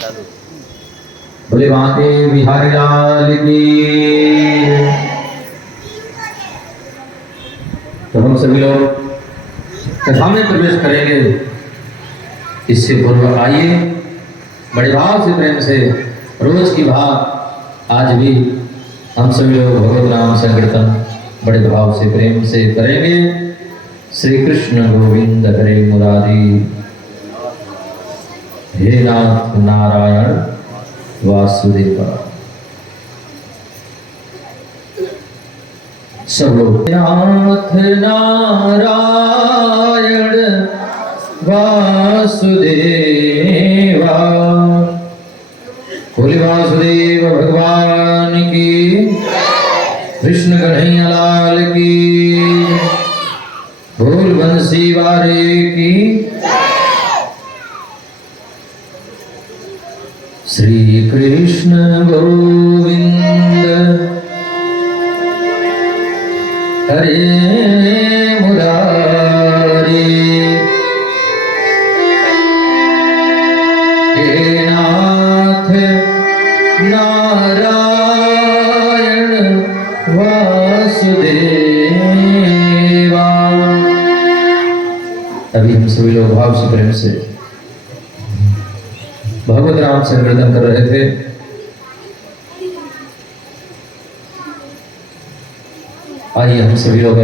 बोले बांके बिहारी लाल की। तो हम सभी लोग कथा में प्रवेश करेंगे। इससे पूर्व आइए बड़े भाव से प्रेम से रोज की भाव आज भी हम सभी लोग भगवत नाम संकीर्तन बड़े भाव से प्रेम से करेंगे। श्री कृष्ण गोविंद हरे मुरारी, हे नाथ नारायण वासुदेव। सब लोग नाथ नारायण वासुदेवा। बोले वासुदेव भगवान की, कृष्ण कन्हैया लाल की, बोल बंसी वारे की। श्री कृष्ण गोविंद हरे मुरारी, हे नाथ नारायण वासुदेवा। अभी हम सभी लोग भाव से प्रेम से भगवत राम संकीर्तन कर रहे थे। आइए हम सभी लोग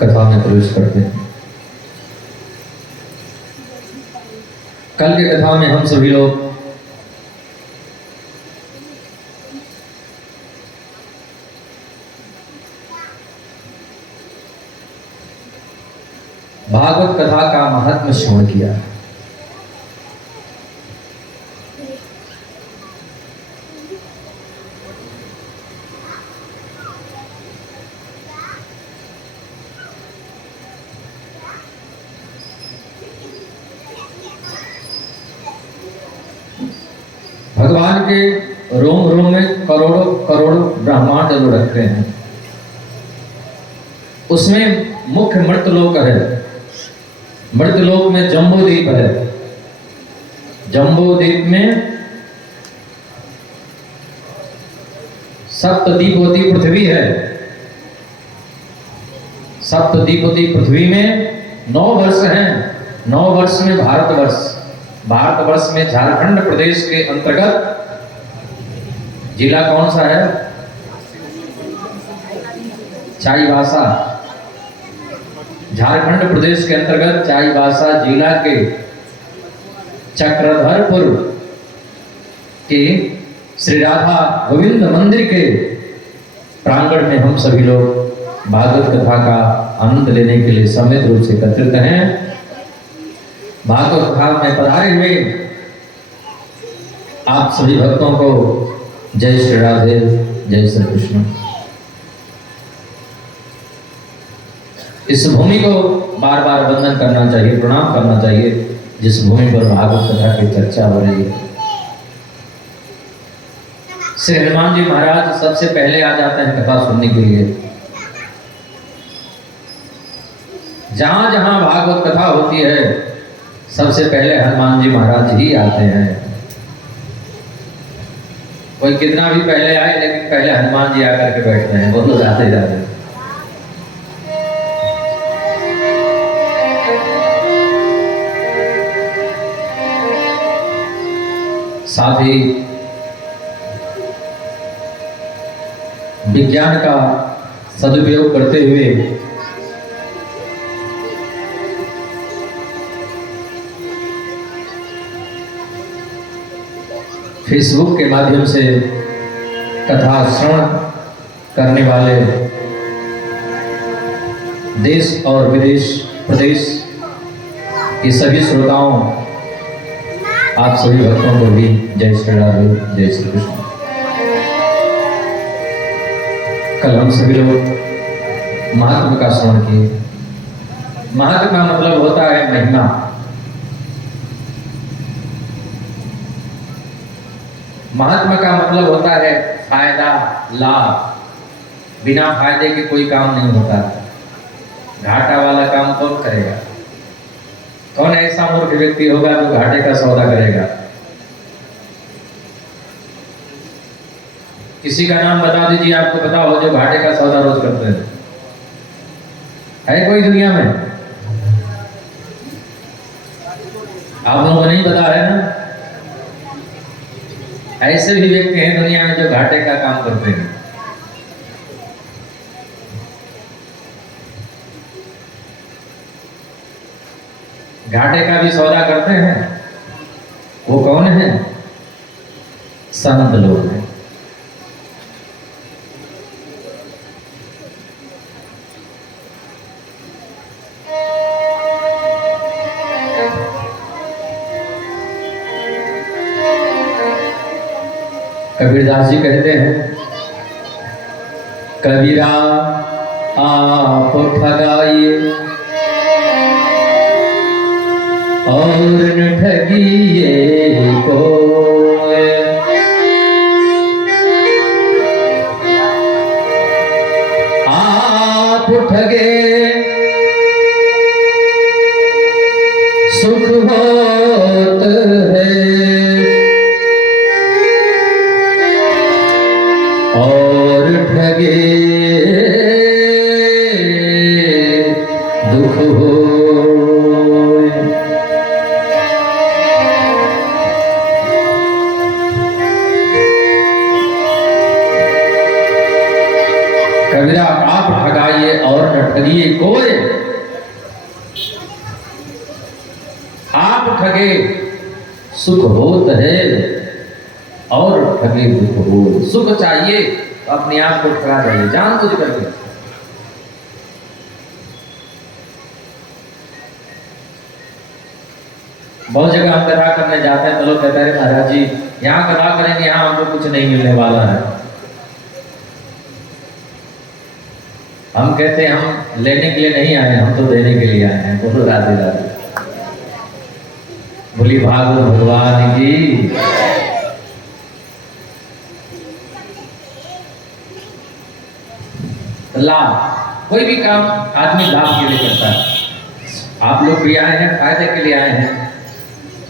कथा में प्रवेश करते हैं। कल की कथा में हम सभी लोग भागवत कथा का महत्व श्रवण किया। भगवान के रोम रोम में करोड़ों करोड़ों ब्रह्मांड जो रखते हैं, उसमें मुख्य मृतलोक है। मृतलोक में जम्बूद्वीप है। जम्बूद्वीप में सप्तद्वीपोती पृथ्वी है। सप्तद्वीपोती पृथ्वी में 9 वर्ष हैं। 9 वर्ष में भारतवर्ष में झारखंड प्रदेश के अंतर्गत जिला कौन सा है? चाईबासा। झारखंड प्रदेश के अंतर्गत चाईबासा जिला के चक्रधरपुर के श्री राधा गोविंद मंदिर के प्रांगण में हम सभी लोग भागवत कथा का आनंद लेने के लिए समित रूप से एकत्रित हैं। भागवत कथा में पधारे हुए आप सभी भक्तों को जय श्री राधे, जय श्री कृष्ण। इस भूमि को बार बार वंदन करना चाहिए, प्रणाम करना चाहिए, जिस भूमि पर भागवत कथा की चर्चा हो रही है। श्री हनुमान जी महाराज सबसे पहले आ जाते हैं कथा सुनने के लिए। जहां जहां भागवत कथा होती है सबसे पहले हनुमान जी महाराज ही आते हैं। कोई कितना भी पहले आए, लेकिन पहले हनुमान जी आकर के बैठते हैं। वो लोग आते जाते। साथ ही विज्ञान का सदुपयोग करते हुए फेसबुक के माध्यम से कथा श्रवण करने वाले देश और विदेश प्रदेश के सभी श्रोताओं, आप सभी भक्तों को भी जय श्री राधे, जय श्री कृष्ण। कल हम सभी लोग महत्व का श्रवण किए। महत्व का मतलब होता है महिमा। महात्मा का मतलब होता है फायदा, लाभ। बिना फायदे के कोई काम नहीं होता। घाटा वाला काम कौन करेगा? कौन ऐसा मूर्ख व्यक्ति होगा जो घाटे का सौदा करेगा? किसी का नाम बता दीजिए, आपको पता हो, जो घाटे का सौदा रोज करते हैं। है कोई दुनिया में? आप लोगों को नहीं पता है ना? ऐसे भी व्यक्ति हैं दुनिया में जो घाटे का काम करते हैं। घाटे का भी सौदा करते हैं। वो कौन है? संत लोग हैं। कबीरदास जी कहते हैं, कबीरा आप ठगाइए और न ठगिए को, आप ठगे सुख होत है और ठगे दुख हो। कबीरा आप ठगाइए और न ठगिए कोई। आप ठगे सुख होत है और ठगे दुख हो। सुख चाहिए तो अपने आप को ठगा जाइए, जान बुझ करके। बहुत जगह हम कथा करने जाते हैं तो लोग कहते हैं महाराज जी यहाँ कथा करेंगे, यहाँ हमको कुछ नहीं मिलने वाला है। हम कहते हैं हम लेने के लिए नहीं आए, हम तो देने के लिए आए हैं। बोलो राधे राधे, बोली भागवत भगवान की। लाभ, कोई भी काम आदमी लाभ के लिए करता है। आप लोग भी आए हैं, फायदे के लिए आए हैं,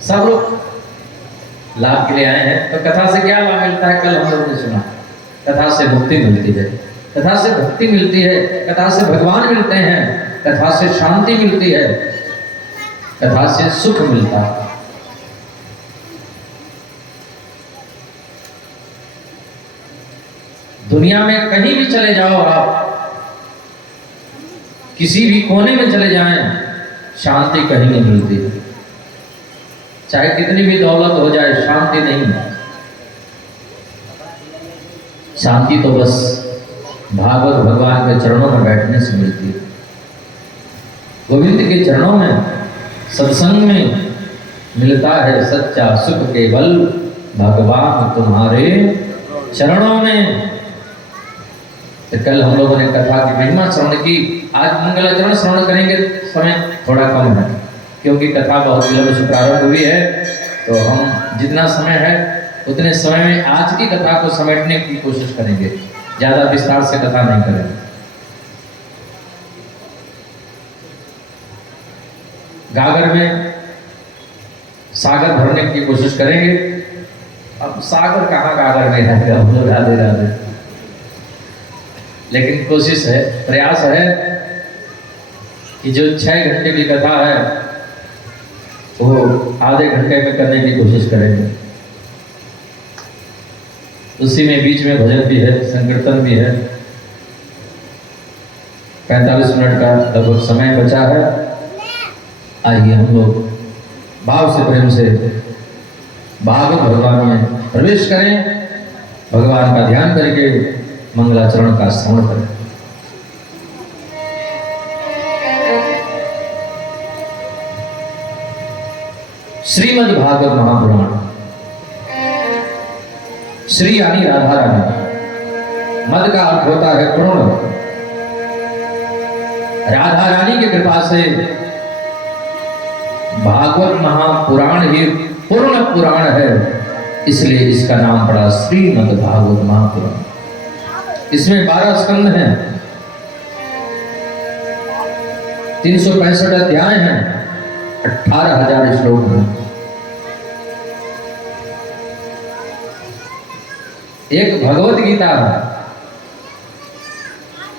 सब लोग लाभ के लिए आए हैं। तो कथा से क्या लाभ मिलता है? कल हम लोगों ने सुना, कथा से मुक्ति मिलती है, कथा से भक्ति मिलती है, कथा से भगवान मिलते हैं, कथा से शांति मिलती है, कथा से सुख मिलता है। दुनिया में कहीं भी चले जाओ, आप किसी भी कोने में चले जाएं, शांति कहीं नहीं मिलती। चाहे कितनी भी दौलत हो जाए, शांति नहीं। शांति तो बस भागवत भगवान के चरणों में बैठने से मिलती है। गोविंद के चरणों में, सत्संग में मिलता है सच्चा सुख केवल भगवान तुम्हारे चरणों में। तो कल हम लोगों ने कथा की महिमा श्रवण की। आज मंगलाचरण श्रवण करेंगे, समय थोड़ा कम है क्योंकि कथा बहुत विलंब से प्रारंभ हुई है। तो हम जितना समय है उतने समय में आज की कथा को समेटने की कोशिश करेंगे, ज्यादा विस्तार से कथा नहीं करेंगे। गागर में सागर भरने की कोशिश करेंगे। अब सागर कहाँ गागर में है, हम लोग राधे राधे। लेकिन कोशिश है, प्रयास है कि जो 6 घंटे की कथा है वो आधे घंटे में करने की कोशिश करेंगे। उसी में बीच में भजन भी है, संकीर्तन भी है। 45 मिनट का लगभग समय बचा है। आइए हम लोग भाव से, प्रेम से भागवत भगवान में प्रवेश करें, भगवान का ध्यान करके मंगलाचरण का श्रवण करें। श्रीमद् भागवत महापुराण। श्री यानी राधा रानी, मद का अर्थ होता है पूर्ण। राधा रानी की कृपा से भागवत महापुराण ही पूर्ण पुराण है, इसलिए इसका नाम पड़ा श्रीमद् भागवत महापुराण। इसमें 12 स्कंद हैं, 365 अध्याय हैं, 18,000 श्लोक हैं। एक भगवत गीता है,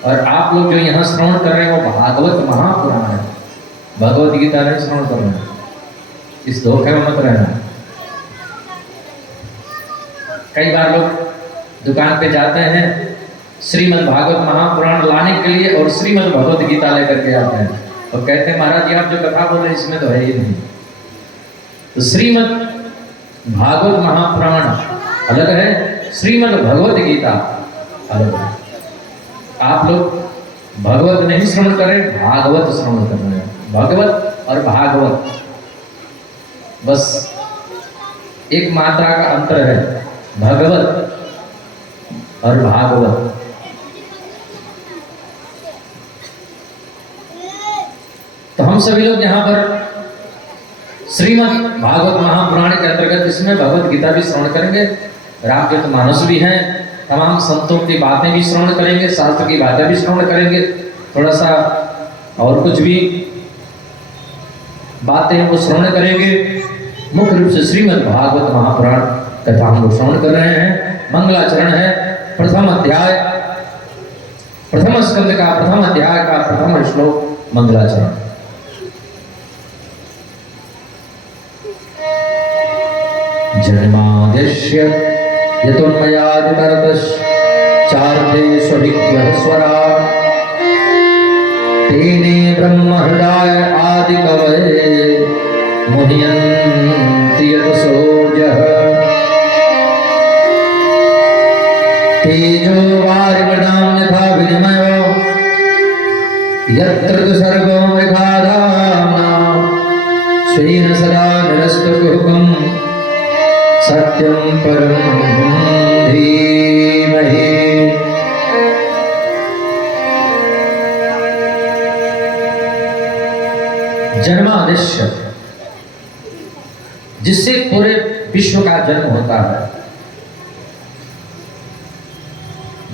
और आप लोग जो यहाँ श्रवण कर रहे हैं वो भागवत महापुराण है, भगवत गीता नहीं श्रवण कर रहे हैं। इस धोखे में मत रहना। कई बार लोग दुकान पे जाते हैं श्रीमद् भागवत महापुराण लाने के लिए और श्रीमद् भगवत गीता लेकर के आते हैं और कहते हैं महाराज जी आप जो कथा बोल रहे हैं इसमें तो है ही नहीं। तो श्रीमद् भागवत महापुराण अलग है, श्रीमद् भगवत गीता अलग है। आप लोग भगवत नहीं श्रवण करें, भागवत श्रवण कर रहे हैं। भगवत और भागवत बस एक मात्रा का अंतर है, भगवत और भागवत। तो हम सभी लोग यहाँ पर श्रीमद् भागवत महापुराण के अंतर्गत इसमें भगवत गीता भी श्रवण करेंगे, रामचरितमानस भी हैं, तमाम संतों की बातें भी श्रवण करेंगे, शास्त्र की बातें भी श्रवण करेंगे, थोड़ा सा और कुछ भी बातें वो श्रवण करेंगे। मुख्य रूप से श्रीमद् भागवत महापुराण कथा हम लोग श्रवण कर रहे हैं। मंगलाचरण है, प्रथम अध्याय, प्रथम स्कंद का प्रथम अध्याय का प्रथम श्लोक मंगलाचरण। जन्माद्यस्य यतोन्मयादितरतश्च चार्थे स्वभिज्ञः स्वराट् तेने ब्रह्महृदाय आदिकवये मुह्यन्ति यतसोऽजः तेजो वारिमृदां यथा विनिमयो यत्र तु सर्गो मृगाधाम्ना स्वेन सदा निरस्तकुहकम् सत्यं परं धीमहि। जन्माद्यस्य, जिससे पूरे विश्व का जन्म होता है,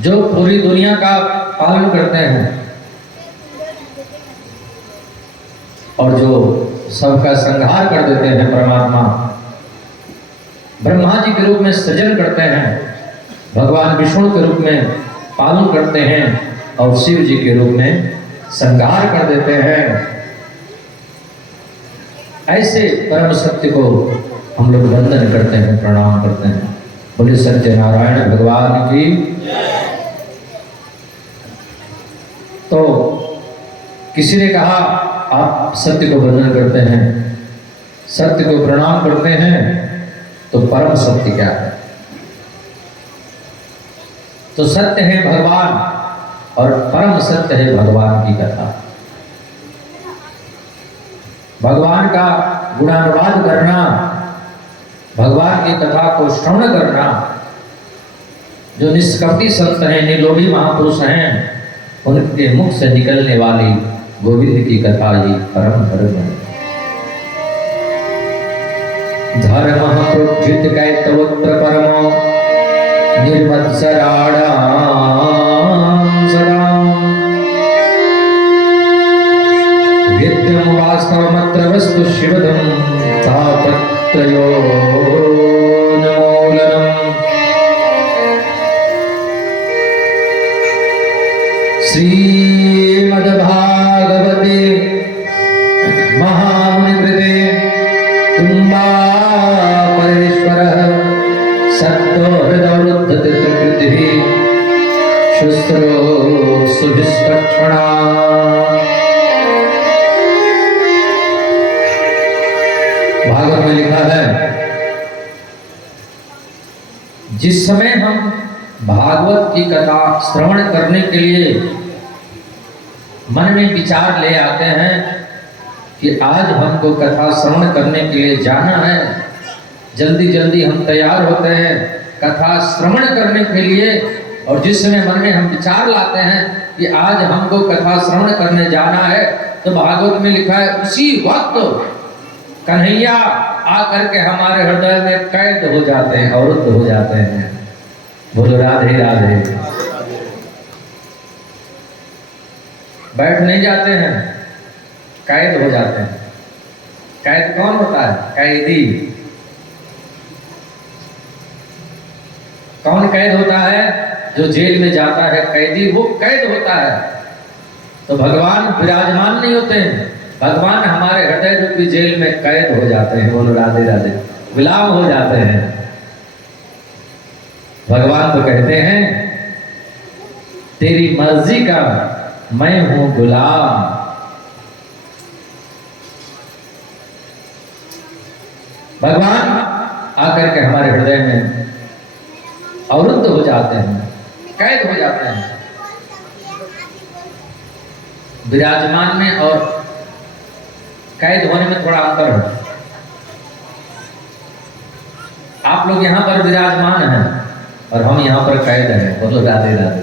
जो पूरी दुनिया का पालन करते हैं और जो सबका संहार कर देते हैं, परमात्मा ब्रह्मा जी के रूप में सृजन करते हैं, भगवान विष्णु के रूप में पालन करते हैं और शिव जी के रूप में संहार कर देते हैं। ऐसे परम सत्य को हम लोग वंदन करते हैं, प्रणाम करते हैं। बोले सत्यनारायण भगवान की। तो किसी ने कहा आप सत्य को वंदन करते हैं, सत्य को प्रणाम करते हैं, तो परम सत्य क्या है? तो सत्य है भगवान और परम सत्य है भगवान की कथा। भगवान का गुणानुवाद करना, भगवान की कथा को श्रवण करना, जो निष्कपटी संत हैं, निलोभी महापुरुष हैं, उनके मुख से निकलने वाली गोविंद की कथा ही परम धर्म है। धर्मः प्रोज्झित कैतवत्र परमो निर्मत्सराणां सदा विद्यं वास्तवमत्र वस्तु शिवदं तापत्रयोन्मूलनम्। श्रीमद्भागवते महामुनिकृते तुम्बा सत्तो हृदवरुद्धतिर्पृथिवी शुस्रो सुभिस्पक्षणा। भागवत में लिखा है, जिस समय हम भागवत की कथा श्रवण करने के लिए मन में विचार ले आते हैं कि आज हमको कथा श्रवण करने के लिए जाना है, जल्दी जल्दी हम तैयार होते हैं कथा श्रवण करने के लिए, और जिस समय मन में हम विचार लाते हैं कि आज हमको कथा श्रवण करने जाना है, तो भागवत में लिखा है उसी वक्त कन्हैया आकर के हमारे हृदय में कैद हो जाते हैं, अवरुद्ध हो जाते हैं। बोलो राधे राधे। बैठ नहीं जाते हैं, कैद हो जाते हैं। कैद कौन होता है? कैदी। कौन कैद होता है? जो जेल में जाता है कैदी, वो कैद होता है। तो भगवान विराजमान नहीं होते हैं, भगवान हमारे हृदय रूपी जेल में कैद हो जाते हैं। बोलो राधे राधे, गुलाम हो जाते हैं। भगवान तो कहते हैं तेरी मर्जी का मैं हूं गुलाम। भगवान आकर के हमारे हृदय में अवरुद्ध हो जाते हैं, कैद हो जाते हैं। विराजमान में और कैद होने में थोड़ा अंतर है। आप लोग यहां पर विराजमान हैं और हम यहां पर कैद हैं। बोलो राधे राधे।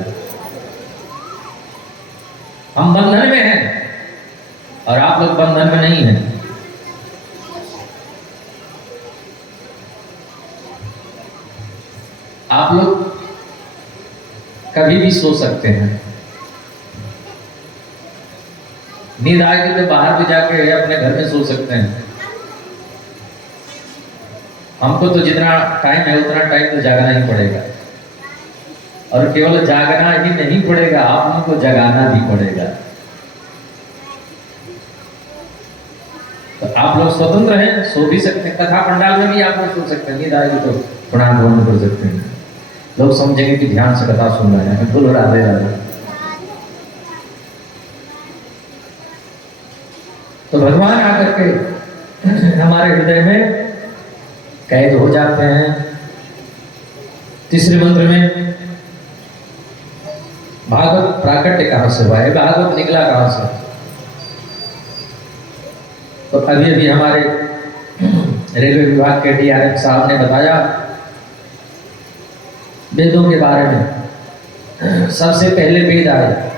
हम बंधन में हैं और आप लोग बंधन में नहीं हैं। आप लोग कभी भी सो सकते हैं, नींद आएगी तो बाहर भी जाके अपने घर में सो सकते हैं। हमको तो जितना टाइम है उतना टाइम तो जागना ही पड़ेगा, और केवल जागना ही नहीं पड़ेगा, आप लोगों को जगाना भी पड़ेगा। तो आप लोग स्वतंत्र हैं, सो भी सकते हैं, कथा पंडाल में भी आप लोग सो सकते हैं। नींद आएगी तो प्रणाम ध्यान कर सकते हैं, लोग समझेंगे कि ध्यान से कथा सुन रहे हैं। बोलो राधे राधे। तो भगवान आकर के हमारे हृदय में कैद हो जाते हैं। तीसरे मंत्र में भागवत प्राकट्य कहां से हुआ है, भागवत निकला कहां से? तो अभी अभी हमारे रेलवे विभाग के DRM साहब ने बताया वेदों के बारे में। सबसे पहले वेद आए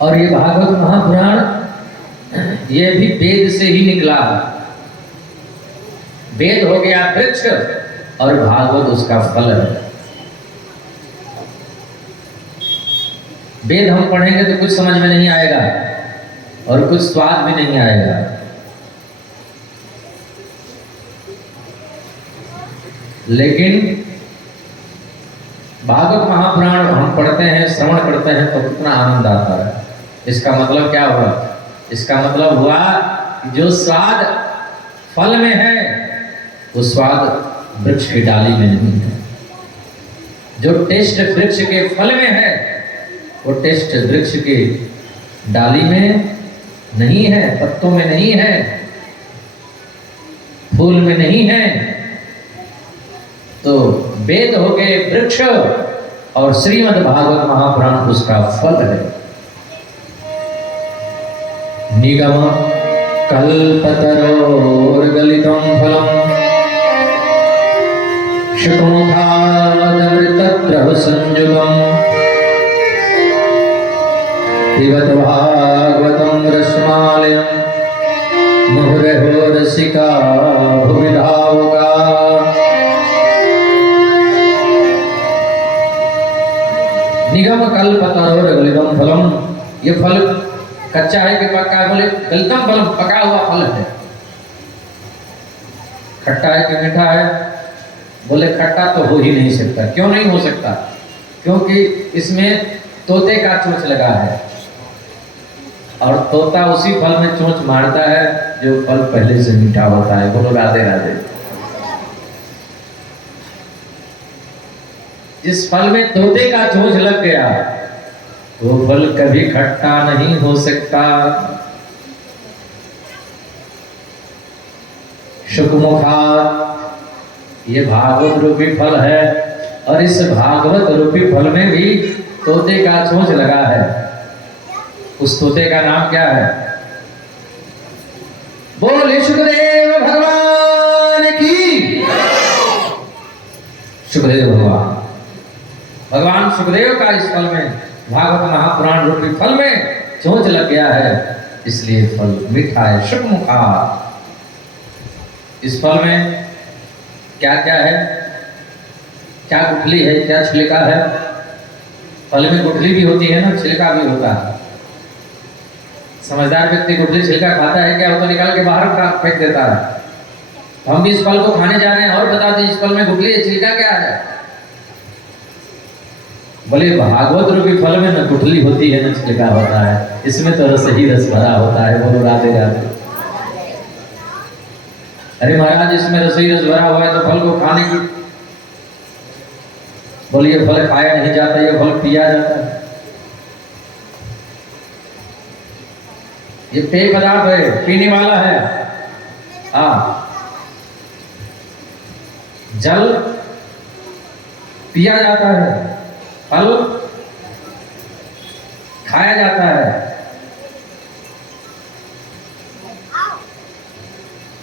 और ये भागवत महापुराण ये भी वेद से ही निकला। वेद हो गया वृक्ष और भागवत उसका फल है। वेद हम पढ़ेंगे तो कुछ समझ में नहीं आएगा और कुछ स्वाद भी नहीं आएगा। लेकिन भागवत महापुराण हम पढ़ते हैं, श्रवण करते हैं तो कितना आनंद आता है। इसका मतलब क्या हुआ? इसका मतलब हुआ कि जो स्वाद फल में है वो स्वाद वृक्ष की डाली में नहीं है। जो टेस्ट वृक्ष के फल में है वो टेस्ट वृक्ष के डाली में नहीं है, पत्तों में नहीं है, फूल में नहीं है। तो वेद हो गए वृक्ष और श्रीमद् भागवत महापुराण उसका फल है। निगम कल्पतरोर्गलितं फलम् शुकमुखादमृतद्रवसंयुगम् पिबत भागवतं रसमालयम् मुहुरहो रसिका भुवि धावका। निगम कल्पतरोर्गलितं फलम्, ये फल कच्चा है कि पक्का है? बोले गलितम फलम, पका हुआ फल है। खट्टा है कि मीठा है? बोले खट्टा तो हो ही नहीं सकता। क्यों नहीं हो सकता? क्योंकि इसमें तोते का चोंच लगा है और तोता उसी फल में चोंच मारता है जो फल पहले से मीठा होता है। बोलो राधे राधे। जिस फल में तोते का चोंच लग गया वो फल कभी खट्टा नहीं हो सकता। शुकमुखा ये भागवत रूपी फल है और इस भागवत रूपी फल में भी तोते का चोंच लगा है। उस तोते का नाम क्या है? बोले सुखदेव भगवान की। सुखदेव भगवान सुखदेव का इस फल में, भागवत महापुराण रूपी फल में चोंच लग गया है, इसलिए फल मीठा है। शुकमुखा, इस फल में क्या क्या है? क्या गुठली है, क्या छिलका है? फल में गुठली भी होती है ना, छिलका भी होता है। समझदार व्यक्ति गुठली छिलका खाता है क्या? वो तो निकाल के बाहर फेंक देता है। हम भी इस फल को खाने जा रहे हैं, और बता दें इस फल में गुठली है, छिलका क्या है? बोले भागवत रूपी फल में न गुठली होती है न छिलका होता है, इसमें तो रस ही रस भरा होता है। बोलो राधे राधे। अरे महाराज इसमें रस ही रस भरा हुआ है तो फल को खाने की, बोलिए फल खाया नहीं जाता, ये फल पिया जाता है। ये पेय पदार्थ है, पीने वाला है। जल पिया जाता है, फल खाया जाता है।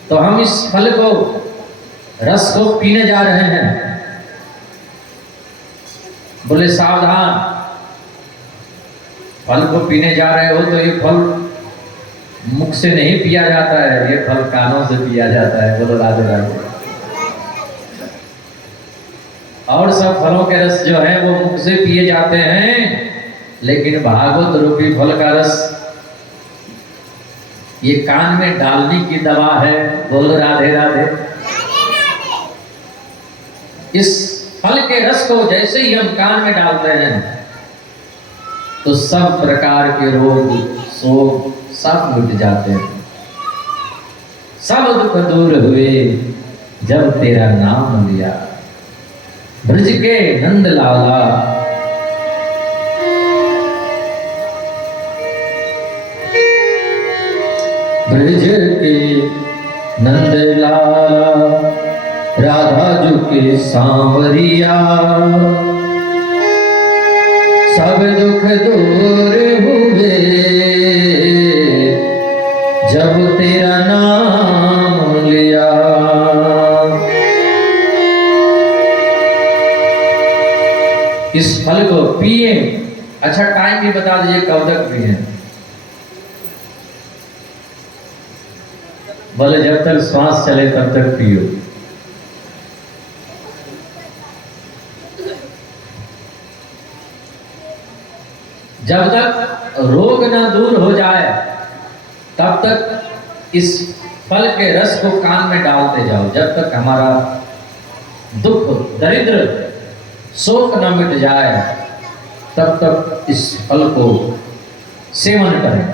तो हम इस फल को, रस को पीने जा रहे हैं। बोले सावधान, फल को पीने जा रहे हो तो ये फल मुख से नहीं पिया जाता है, ये फल कानों से पिया जाता है। बोलो राधे राधे। और सब फलों के रस जो है वो मुख से पिए जाते हैं, लेकिन भागवत रूपी फल का रस ये कान में डालने की दवा है। बोलो राधे राधे। इस फल के रस को जैसे ही हम कान में डालते हैं तो सब प्रकार के रोग शोक सब मिट जाते हैं, सब दुख दूर हुए जब तेरा नाम लिया। ब्रज के नंद लाला, ब्रज के नंद लाला, राधा जू के सांवरिया, सब दुख दूर हुए जब तेरा नाम लिया। इस फल को पिए। अच्छा टाइम भी बता दीजिए कब तक पिए? बोले जब तक श्वास चले तब तक पियो। जब तक रोग ना दूर हो जाए तब तक इस फल के रस को कान में डालते जाओ। जब तक हमारा दुख दरिद्र शोक न मिट जाए तब तक इस फल को सेवन करें।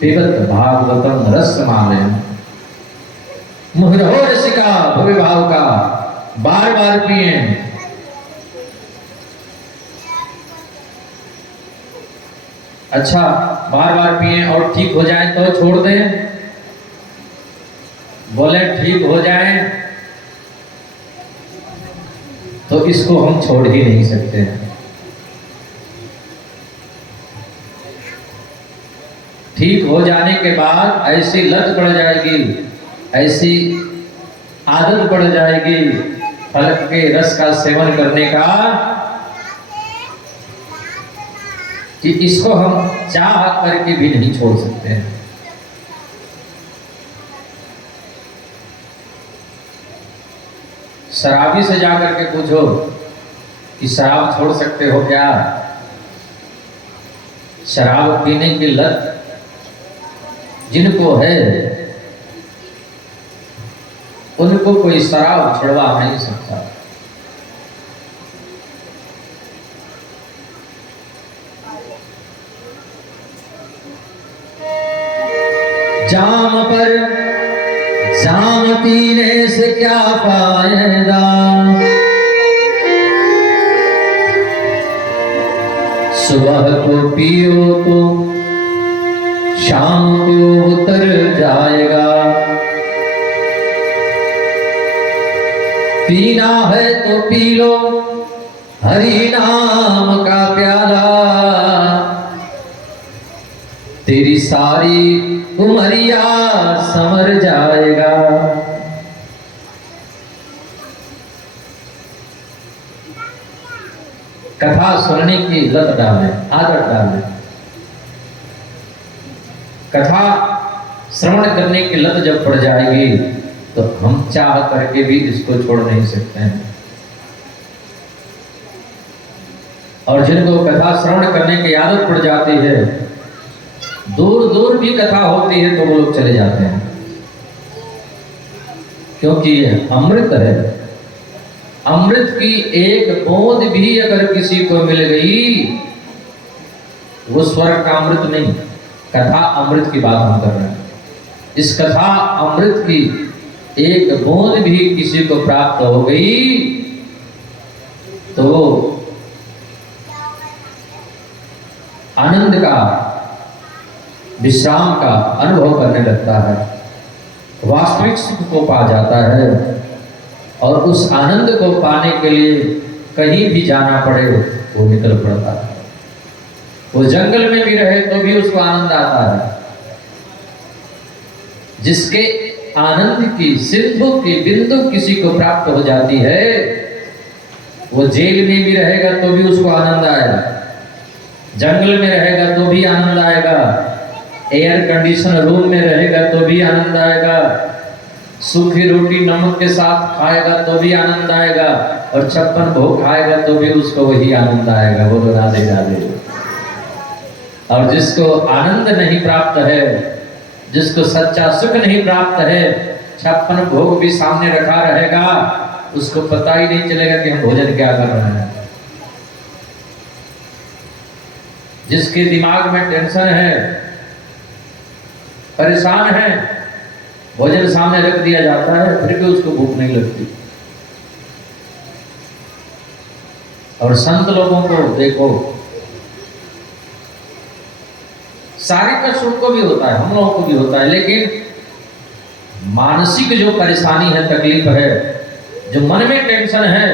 पिबत भागवतम रसमालयम, मुहुरहो रसिका भव्य भाव का, बार बार पिए। अच्छा बार बार पिए और ठीक हो जाए तो छोड़ दें। बोले ठीक हो जाए तो इसको हम छोड़ ही नहीं सकते हैं। ठीक हो जाने के बाद ऐसी लत पड़ जाएगी, ऐसी आदत पड़ जाएगी फल के रस का सेवन करने का कि इसको हम चाह करके भी नहीं छोड़ सकते हैं। शराबी से जाकर के पूछो कि शराब छोड़ सकते हो क्या? शराब पीने की लत जिनको है उनको कोई शराब छुड़वा नहीं सकता। जाम पर जाम पीने से क्या फायदा, सुबह को पियो तो शाम को उतर जाएगा। पीना है तो पी लो हरि नाम का प्याला, तेरी सारी उमरिया संवर जाएगा। कथा सुनने की लत डालें, आदत डालें। कथा श्रवण करने की लत जब पड़ जाएगी तो हम चाह करके भी इसको छोड़ नहीं सकते हैं। और जिनको कथा श्रवण करने की आदत पड़ जाती है, दूर दूर भी कथा होती है तो वो लोग चले जाते हैं। क्योंकि यह अमृत है। अमृत की एक बूंद भी अगर किसी को मिल गई, वो स्वर्ग का अमृत नहीं, कथा अमृत की बात हम कर रहे हैं। इस कथा अमृत की एक बूंद भी किसी को प्राप्त हो गई तो आनंद का, विश्राम का अनुभव करने लगता है, वास्तविक सुख को पा जाता है। और उस आनंद को पाने के लिए कहीं भी जाना पड़े वो निकल पड़ता है। वो जंगल में भी रहे तो भी उसको आनंद आता है। जिसके आनंद की सिंधु की बिंदु किसी को प्राप्त हो जाती है, वो जेल में भी रहेगा तो भी उसको आनंद आएगा, जंगल में रहेगा तो भी आनंद आएगा, एयर कंडीशन रूम में रहेगा तो भी आनंद आएगा, सूखी रोटी नमक के साथ खाएगा तो भी आनंद आएगा, और 56 भोग खाएगा तो भी उसको वही आनंद आएगा। बोलो राधे राधे। और जिसको आनंद नहीं प्राप्त है, जिसको सच्चा सुख नहीं प्राप्त है, 56 भोग भी सामने रखा रहेगा, उसको पता ही नहीं चलेगा कि हम भोजन क्या कर रहे हैं। जिसके दिमाग में टेंशन है, परेशान है, भोजन सामने रख दिया जाता है फिर भी उसको भूख नहीं लगती। और संत लोगों को देखो, शारीरिक सुख को भी होता है, हम लोगों को भी होता है, लेकिन मानसिक जो परेशानी है, तकलीफ है, जो मन में टेंशन है,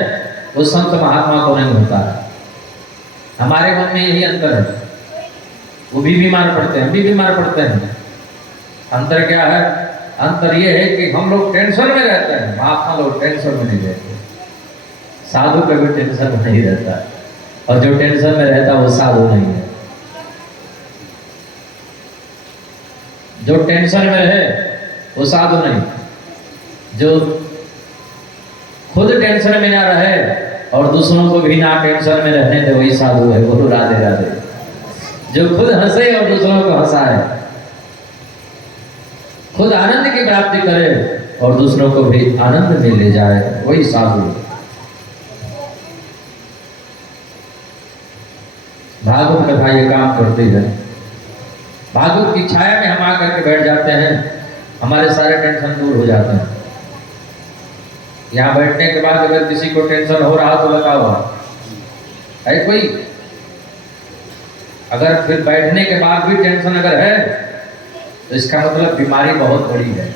वो संत महात्मा को नहीं होता है। हमारे मन में यही अंतर है। वो भी बीमार पड़ते हैं, हम भी बीमार पड़ते हैं। अंतर क्या है? अंतर ये है कि हम लोग टेंशन में रहते हैं, महात्मा लोग टेंशन में नहीं रहते। साधु कभी टेंशन में नहीं रहता, और जो टेंशन में रहता वो साधु नहीं है। जो टेंशन में रहे वो साधु नहीं, जो खुद टेंशन में ना रहे और दूसरों को भी ना टेंशन में रहने दे, वही साधु है। बोलो राधे राधे। जो खुद हंसे और दूसरों को हंसाए, खुद आनंद की प्राप्ति करे और दूसरों को भी आनंद में ले जाए, वही साधु। भागवत कथा ये काम करती है। भागवत की छाया में हम आकर के बैठ जाते हैं, हमारे सारे टेंशन दूर हो जाते हैं। यहाँ बैठने के बाद अगर किसी को टेंशन हो रहा तो बताओ, है कोई? अगर फिर बैठने के बाद भी टेंशन अगर है तो इसका मतलब बीमारी बहुत बड़ी है।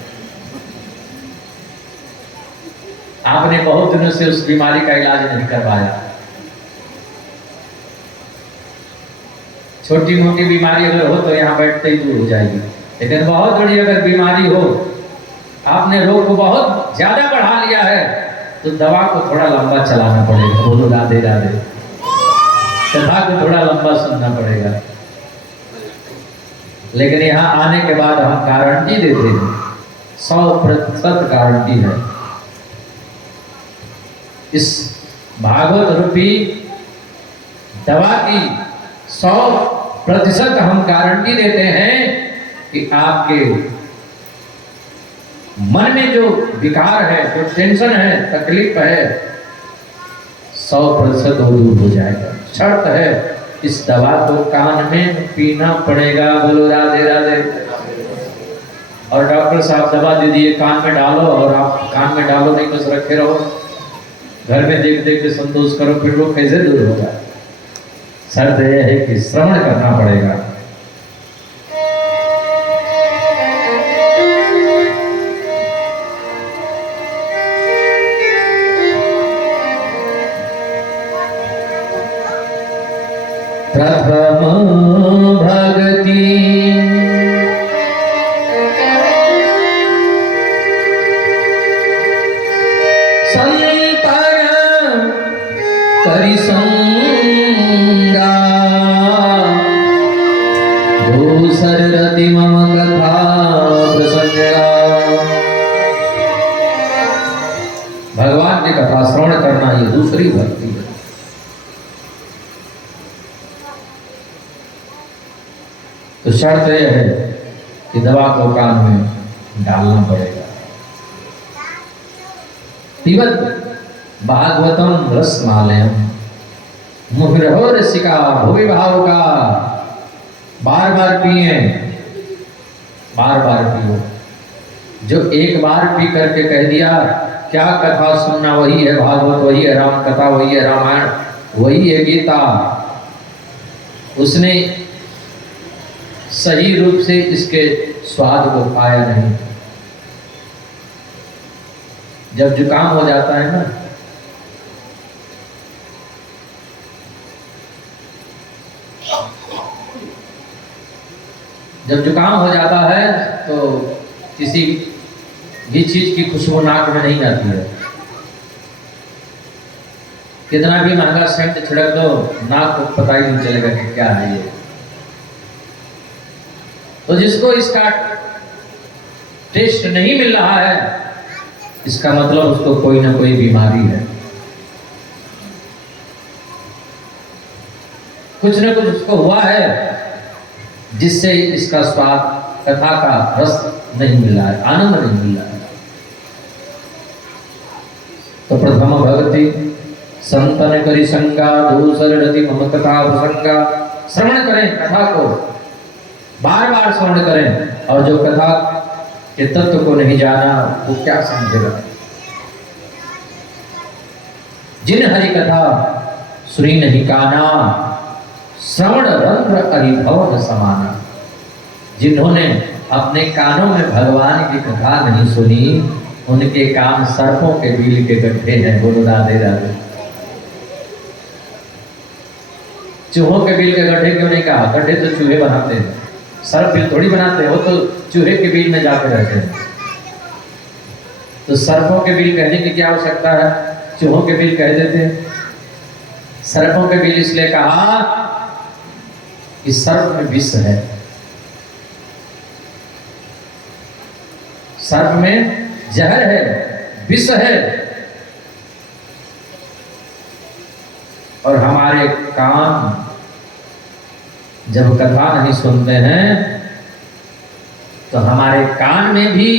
आपने बहुत दिनों से उस बीमारी का इलाज नहीं करवाया। छोटी मोटी बीमारी अगर हो तो यहाँ बैठते ही दूर हो जाएगी, लेकिन बहुत बड़ी अगर बीमारी हो, आपने रोग को बहुत ज्यादा बढ़ा लिया है, तो दवा को थोड़ा लंबा चलाना पड़ेगा। बोलो राधे राधे। कथा को थोड़ा लंबा सुनना पड़ेगा। लेकिन यहाँ आने के बाद हम गारंटी देते हैं, 100% गारंटी है। इस भागवत रूपी दवा की 100% हम गारंटी देते हैं कि आपके मन में जो विकार है, जो टेंशन है, तकलीफ है, 100% वो दूर हो जाएगा। शर्त है, इस दवा को कान में पीना पड़ेगा। बोलो राधे राधे। और डॉक्टर साहब दवा दे दिए, कान में डालो, और आप कान में डालो नहीं, बस रखे रहो, घर में देख देख के संतोष करो, फिर वो कैसे दूर होगा? शर्त यह है कि श्रवण करना पड़ेगा। प्रथम भक्ति संतर करि संगा, दूसर रति मम कथा प्रसंगा। भगवान की कथा श्रवण करना ये दूसरी भक्ति है। तो शर्त यह है कि दवा को कान में डालना पड़ेगा। पिबत भागवतम रसमालयम मुहुरहो रसिका भुवि भाव का। बार बार पिए, बार बार पियो। जो एक बार पी करके कह दिया क्या कथा सुनना, वही है भागवत, वही है राम कथा, वही है रामायण, वही है गीता, उसने सही रूप से इसके स्वाद को पाया नहीं। जब जुकाम हो जाता है ना, जब जुकाम हो जाता है तो किसी भी चीज की खुशबू नाक में नहीं आती है। कितना भी महंगा सेंट छिड़क दो, नाक को पता ही नहीं चलेगा कि क्या है ये। तो जिसको इसका टेस्ट नहीं मिल रहा है, इसका मतलब उसको कोई ना कोई बीमारी है, कुछ ना कुछ उसको हुआ है जिससे इसका स्वाद, कथा का रस नहीं मिल रहा है, आनंद नहीं मिल रहा है। तो प्रथम भक्ति संतन करी संगा, दूसर रति मम कथा प्रसंगा। श्रवण करें कथा को, बार बार श्रवण करें, और जो कथा के तत्व को नहीं जाना वो क्या समझेगा। जिन हरि कथा सुनी नहीं काना, श्रवण रंध्र अरिभव न समाना। जिन्होंने अपने कानों में भगवान की कथा नहीं सुनी, उनके कान सर्पों के बिल के गड्ढे हैं। बोलो राधे राधे। चूहों के बिल के गड्ढे क्यों नहीं कहा? गड्ढे तो चूहे बनाते हैं, सर्प बिल थोड़ी बनाते हैं, वो तो चूहे के बिल में जाके रहते हैं। तो सर्पों के बिल कहने की क्या आवश्यकता है, चूहों के बिल कह देते हैं। सर्पों के बिल इसलिए कहा कि सर्प में विष है, सर्प में जहर है, विष है। और हमारे कान जब कथा नहीं सुनते हैं तो हमारे कान में भी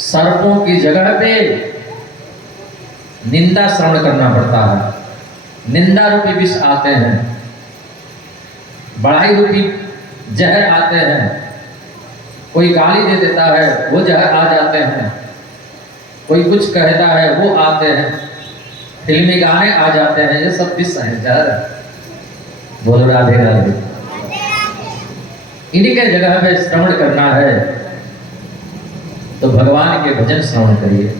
सर्पों की जगह पे निंदा श्रवण करना पड़ता है। निंदा रूपी विष आते हैं, बड़ाई रूपी जहर आते हैं। कोई गाली दे देता है, वो जहर आ जाते हैं। कोई कुछ कहता है, वो आते हैं। फिल्मी गाने आ जाते हैं, ये सब विष है, जहर है। बोलो राधे राधे। इन्हीं के जगह पे श्रवण करना है तो भगवान के भजन श्रवण करिए,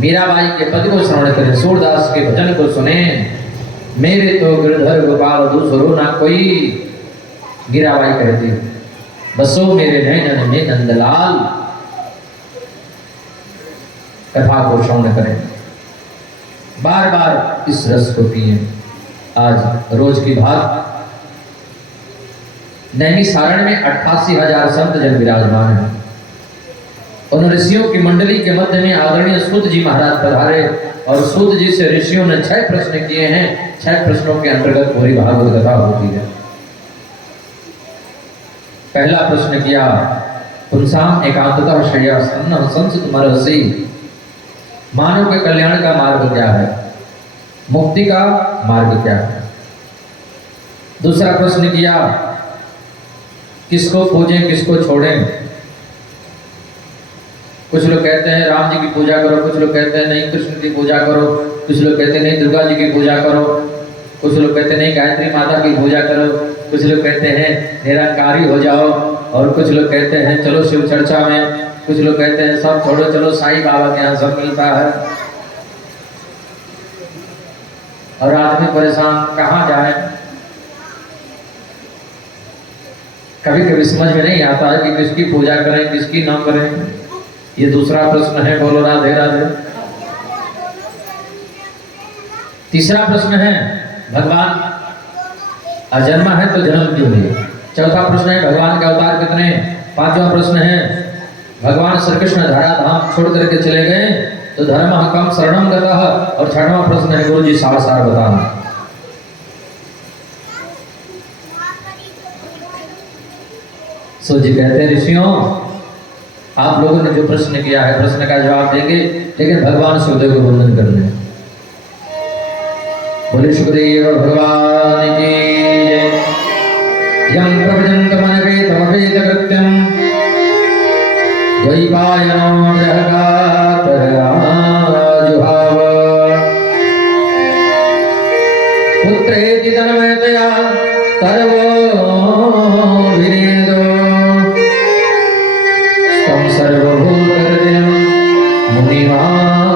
मीराबाई के पद को श्रवण करें, सूरदास के भजन को सुने। मेरे तो गिरधर गोपाल दूसरो ना कोई, मीराबाई कहती है, बसो मेरे नैनन में नंदलाल। कथा को श्रवण करें, बार बार इस रस को पिए। आज रोज की बात, नैमिषारण्य में 88,000 संत जन विराजमान हैं। उन ऋषियों की मंडली के मध्य में आदरणीय सूत जी महाराज पधारे और सूत जी से ऋषियों ने 6 प्रश्न किए हैं। 6 प्रश्नों के अंतर्गत पूरी भागवत कथा होती है। पहला प्रश्न किया, पुंसाम एकांतता शय्या सन्न संसित मरसी। मानव के कल्याण का मार्ग क्या है, मुक्ति का मार्ग क्या है। दूसरा प्रश्न किया, किसको पूजें किसको छोड़ें। कुछ लोग कहते हैं राम जी की पूजा करो, कुछ लोग कहते हैं नहीं कृष्ण की पूजा करो, कुछ लोग कहते हैं नहीं दुर्गा जी की पूजा करो, कुछ लोग कहते हैं नहीं गायत्री माता की पूजा करो, कुछ लोग कहते हैं निरंकारी हो जाओ, और कुछ लोग कहते हैं चलो शिव चर्चा में, कुछ लोग कहते हैं सब छोड़ो चलो साईं बाबा के यहाँ सब मिलता है। और आदमी परेशान, कहाँ जाए। कभी कभी समझ में नहीं आता है कि किसकी पूजा करें किसकी ना करें। ये दूसरा प्रश्न है। बोलो राधे राधे। तीसरा प्रश्न है, भगवान अजन्मा है तो जन्म क्यों नहीं। चौथा प्रश्न है, भगवान के अवतार कितने। पांचवा प्रश्न है, भगवान श्री कृष्ण धराधाम छोड़ करके चले गए तो धर्म कम शरणम गतः। और छठवां प्रश्न है, गुरु जी सार सार बताना। सो जी कहते हैं ऋषियों, आप लोगों ने जो प्रश्न किया है प्रश्न का जवाब देंगे, लेकिन भगवान सुखदेव को वंदन कर लें। बोले सुखदेव भगवान की जय। यं प्रव्रजन्तमनवेदमवेद कृत्यं द्वैपायनो जहगातराजुहाव पुत्रेति तन्मयतया सर्वो विनेदो तं सर्वभूतहृदयं मुनिमानतोऽस्मि।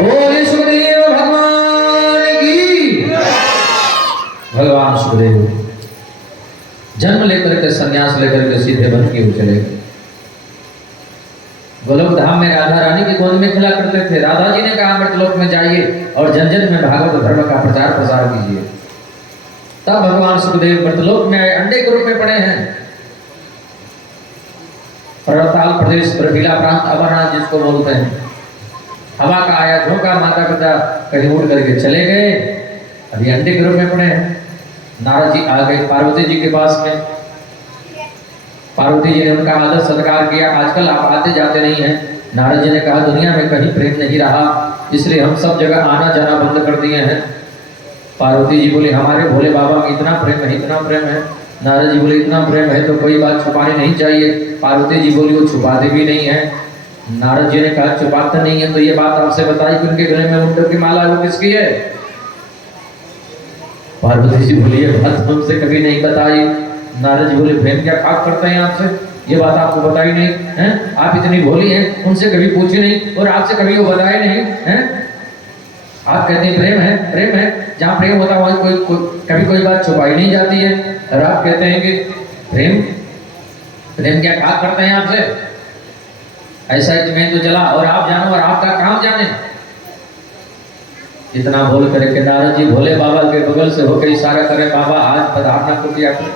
बोले सुखदेव भगवान की। भगवान सुखदेव जन्म लेकर के संन्यास लेकर के सीधे वन की ओर चले गए। गोलोक धाम में राधा रानी की गोद में खेला करते थे। राधा जी ने कहा मृतलोक में जाइए और जन जन में भागवत धर्म का प्रचार प्रसार कीजिए। तब भगवान सुखदेव मृतलोक में आए, अंडे के रूप में पड़े हैं। पर्वताल प्रदेश बर्फीला प्रांत अमरनाथ जिसको बोलते हैं, हवा का आया झोंका, माता पिता कहीं उड़ करके चले गए, अभी अंडे के रूप में पड़े हैं। नारद जी आ गए पार्वती जी के पास में। पार्वती जी ने उनका आदर सत्कार किया। आजकल आप आते जाते नहीं हैं। नारद जी ने कहा दुनिया में कहीं प्रेम नहीं रहा, इसलिए हम सब जगह आना जाना बंद कर दिए हैं। पार्वती जी बोली हमारे भोले बाबा में इतना प्रेम है, इतना प्रेम है। नारद जी बोले इतना प्रेम है तो कोई बात छुपानी नहीं चाहिए। पार्वती जी बोली वो छुपाते भी नहीं है। नारद जी ने कहा छुपाते नहीं है तो ये बात आपसे बताई कि उनके गले में मुंडों की माला वो किसकी है? पार्वती जी बोली ये बात हमसे कभी नहीं बताई। नारद जी बोले प्रेम क्या खाक करते हैं आपसे, ये बात आपको बताई नहीं है? आप इतनी भोली हैं, उनसे कभी पूछी नहीं और आपसे कभी वो बताए नहीं हैं? आप कहते हैं प्रेम है, प्रेम है। जहाँ प्रेम होता है वहाँ कभी कोई बात छुपाई नहीं जाती है। और आप कहते हैं कि प्रेम प्रेम क्या खाक करते हैं आपसे? ऐसा है कि मैं तो चला और आप जानो और आपका काम जाने। इतना बोल करके नारद जी भोले बाबा के बगल से होकर इशारा करे, बाबा आज पधारना को किया कर,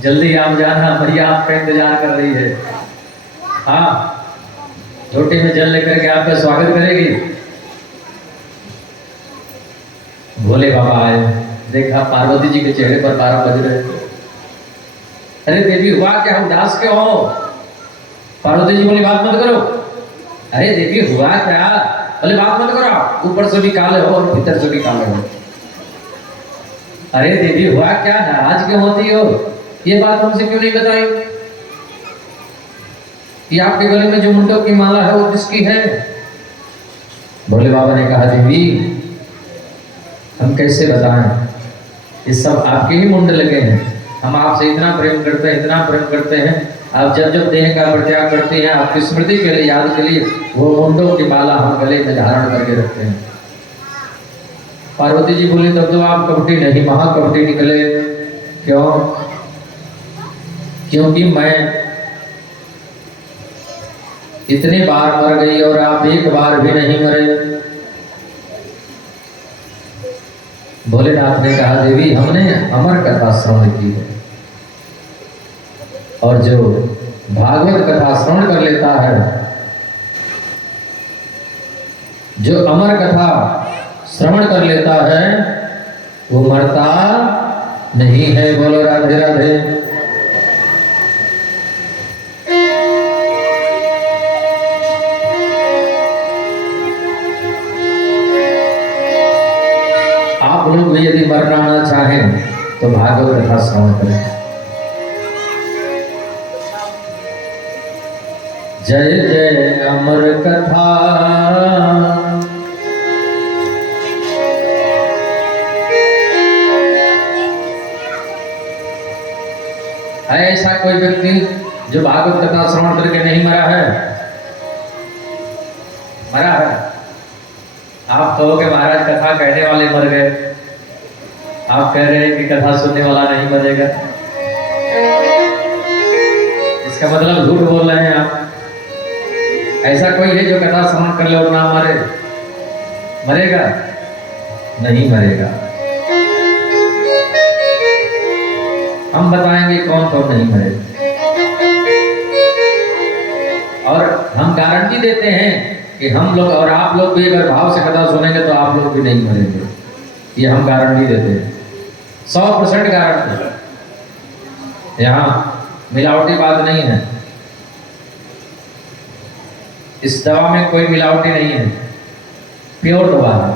जल्दी आप जाना, मैया आपका इंतजार कर रही है। हाँ, झोटी में जल लेकर के आपका स्वागत करेगी। भोले बाबा आए, देखा पार्वती जी के चेहरे पर 12 बज रहे थे। अरे देवी हुआ क्या, उदास क्यों हो? पार्वती जी बोली बात मत करो। अरे देवी हुआ क्या? बोले बात मत करो, ऊपर से भी काले हो और भीतर से भी काले हो। अरे देवी हुआ क्या, नाराज क्यों होती हो? ये बात हमसे क्यों नहीं बताई? ये आपके गले में जो मुंडों की माला है वो किसकी है? भोले बाबा ने कहा देवी हम कैसे बताएं, ये सब आपके ही मुंड लगे हैं। हम आपसे इतना प्रेम करते हैं, इतना प्रेम करते हैं। आप जब जब देह का परित्याग करते हैं आपकी स्मृति के लिए, याद के लिए वो मुंडों की माला हम गले में धारण करके रखते हैं। पार्वती जी बोली तब तो आप कपटी नहीं महाकपटी निकले। क्यों? क्योंकि मैं इतनी बार मर गई और आप एक बार भी नहीं मरे। भोलेनाथ ने कहा देवी हमने अमर कथा श्रवण की है और जो भागवत कथा श्रवण कर लेता है, जो अमर कथा श्रवण कर लेता है वो मरता नहीं है। बोलो राधे राधे। आप लोग भी यदि मरना ना चाहें तो भागवत कथा श्रवण करें। जय जय अमर कथा है। ऐसा कोई व्यक्ति जो भागवत कथा श्रवण करके नहीं मरा है? मरा है। आप कहोगे महाराज कथा कहने वाले मर गए, आप कह रहे हैं कि कथा सुनने वाला नहीं मरेगा, इसका मतलब झूठ बोल रहे हैं आप। ऐसा कोई है जो कथा श्रवण कर ले और ना मरे? मरेगा? नहीं मरेगा। हम बताएंगे कौन कौन नहीं मरेगा और हम गारंटी देते हैं कि हम लोग और आप लोग भी अगर भाव से कथा सुनेंगे तो आप लोग भी नहीं मरेंगे। ये हम गारंटी देते हैं। 100% गारंटी। यहाँ मिलावटी बात नहीं है, इस दवा में कोई मिलावटी नहीं है, प्योर दवा है।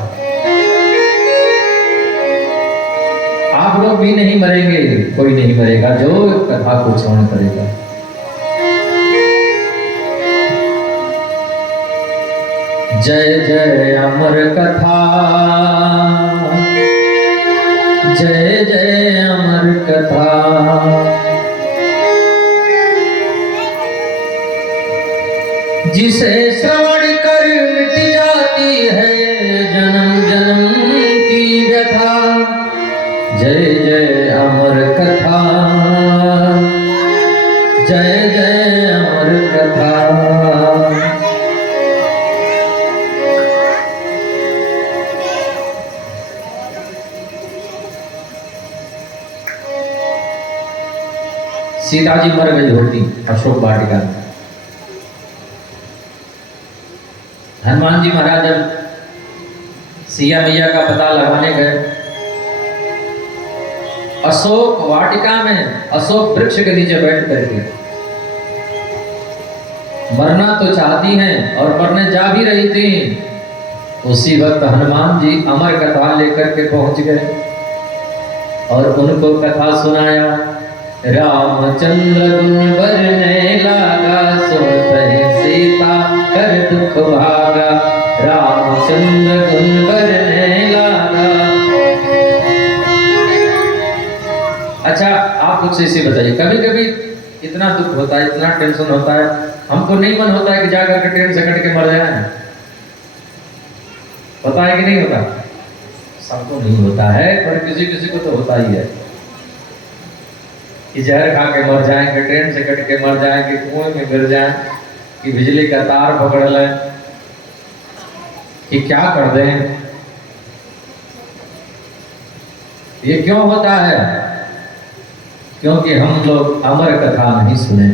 आप लोग भी नहीं मरेंगे, कोई नहीं मरेगा जो कथा को श्रवण करेगा। जय जय अमर कथा, जय जय अमर कथा, जिसे श्रवण कर मिट जाती है जन्म जन्म की व्यथा। जय जय अमर कथा, जय जय अमर कथा। सीता जी मर गई होती अशोक वाटिका में। हनुमान जी महाराज जब सिया मैया का पता लगाने गए, अशोक वाटिका में अशोक वृक्ष के नीचे बैठ करके मरना तो चाहती हैं और मरने जा भी रही थी। उसी वक्त हनुमान जी अमर कथा लेकर के पहुंच गए और उनको कथा सुनाया। रामचंद्र गुण बरने लागा, सुनते सीता कर दुख भागा। रामचंद्र गुण बरने लागा। अच्छा, आप मुझसे इसे बताइए, कभी कभी इतना दुख होता है, इतना टेंशन होता है, हमको नहीं मन होता है कि जाकर के ट्रेन से कट के मर जाए? होता है कि नहीं होता? सबको नहीं होता है, पर किसी किसी को तो होता ही है कि जहर खा के मर जाएं, कि ट्रेन से कट के मर जाएं, कि कुएं में गिर जाएं, कि बिजली का तार पकड़ लें, कि क्या कर दें। ये क्यों होता है? क्योंकि हम लोग अमर कथा नहीं सुने।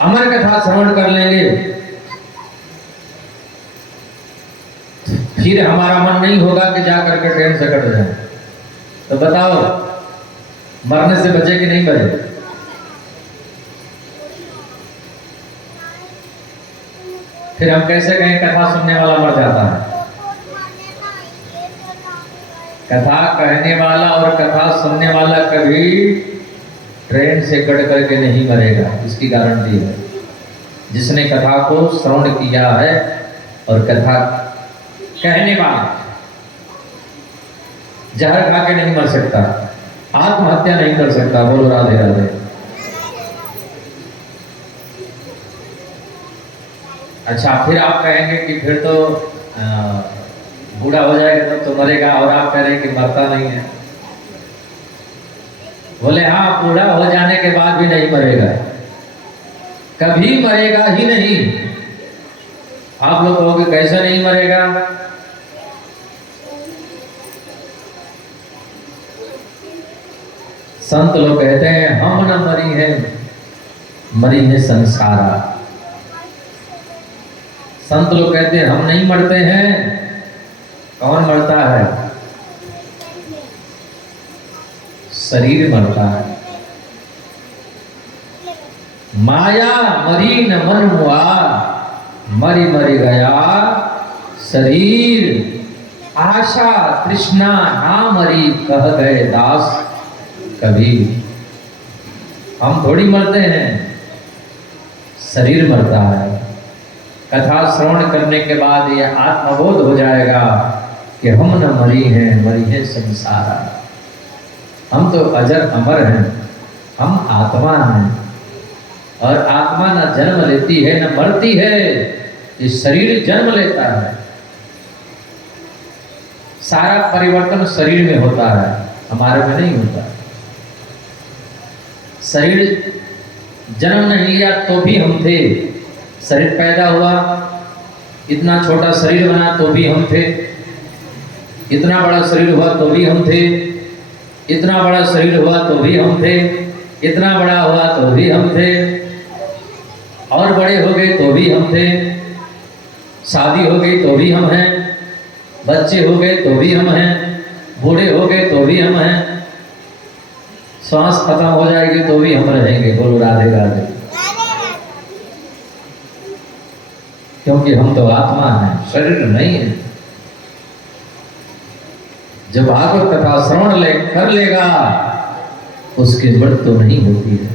अमर कथा श्रवण कर लेंगे, फिर हमारा मन नहीं होगा कि जाकर के ट्रेन से कट जाए। तो बताओ, मरने से बचे कि नहीं बचे? फिर हम कैसे कहें कथा सुनने वाला मर जाता है? कथा कहने वाला और कथा सुनने वाला कभी ट्रेन से कट करके नहीं मरेगा, इसकी गारंटी है। जिसने कथा को श्रवण किया है और कथा कहने वाला जहर खा के नहीं मर सकता, आत्महत्या नहीं कर सकता। बोलो राधे राधे। अच्छा, फिर आप कहेंगे कि फिर तो बूढ़ा हो जाएगा तब तो मरेगा, और आप कह रहे हैं कि मरता नहीं है। बोले हाँ, बूढ़ा हो जाने के बाद भी नहीं मरेगा, कभी मरेगा ही नहीं। आप लोग कहोगे कैसे नहीं मरेगा? संत लोग कहते हैं हम न मरी है, मरी है संसारा। संत लोग कहते हैं हम नहीं मरते हैं। कौन मरता है? शरीर मरता है। माया मरी न मन हुआ, मरी मरी गया शरीर। आशा तृष्णा ना मरी, कह गए दास कबीर। हम थोड़ी मरते हैं, शरीर मरता है। कथा श्रवण करने के बाद यह आत्मबोध हो जाएगा कि हम न मरी हैं, मरी है संसारा। हम तो अजर अमर हैं, हम आत्मा हैं, और आत्मा न जन्म लेती है न मरती है। ये शरीर जन्म लेता है। सारा परिवर्तन शरीर में होता है, हमारे में नहीं होता। शरीर जन्म नहीं लिया तो भी हम थे, शरीर पैदा हुआ, इतना छोटा शरीर बना तो भी हम थे, इतना बड़ा शरीर हुआ तो भी हम थे, इतना बड़ा शरीर हुआ तो भी हम थे, इतना बड़ा हुआ तो भी हम थे, और बड़े हो गए तो भी हम थे। शादी हो गई तो भी हम हैं, बच्चे हो गए तो भी हम हैं, बूढ़े हो गए तो भी हम हैं, श्वास खत्म हो जाएगी तो भी हम रहेंगे। बोलो राधे राधे। क्योंकि हम तो आत्मा हैं, शरीर नहीं है। जो भागवत कथा श्रवण कर लेगा उसकी मृत्यु नहीं होती है,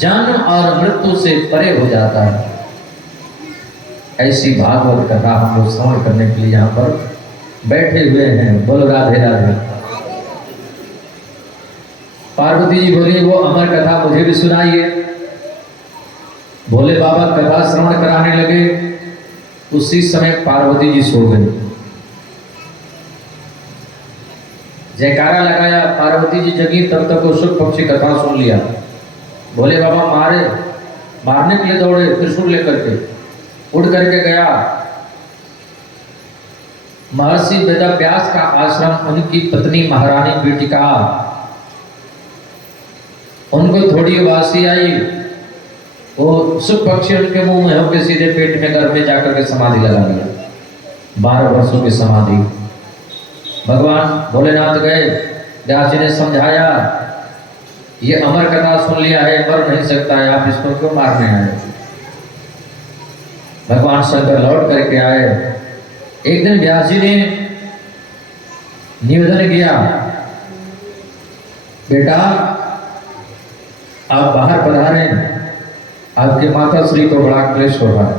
जन्म और मृत्यु से परे हो जाता है। ऐसी भागवत कथा हम लोग श्रवण करने के लिए यहाँ पर बैठे हुए हैं। बोलो राधे राधे। पार्वती जी बोली वो अमर कथा मुझे भी सुनाइए। भोले बाबा कथा श्रवण कराने लगे, उसी समय पार्वती जी सो गई। जयकारा लगाया, पार्वती जी जगी, तब तक वो सुख पक्षी कथा सुन लिया। भोले बाबा मारने के लिए दौड़े, त्रिशूल लेकर के उड़ करके गया। महर्षि वेदव्यास का आश्रम, उनकी पत्नी महारानी पीठिका, उनको थोड़ी उबासी आई, वो सुख पक्षी उनके मुंह में होकर सीधे पेट में गर्भ में जाकर के समाधि लगा लिया। 12 वर्षों की समाधि। भगवान भोलेनाथ गए, व्यास जी ने समझाया ये अमर कथा सुन लिया है, मर नहीं सकता है, आप इसको क्यों मारने आए। भगवान शंकर लौट करके आए। एक दिन व्यास जी ने निवेदन किया, बेटा आप बाहर पधारे, आपके माता श्री को बड़ा क्लेश हो रहा है।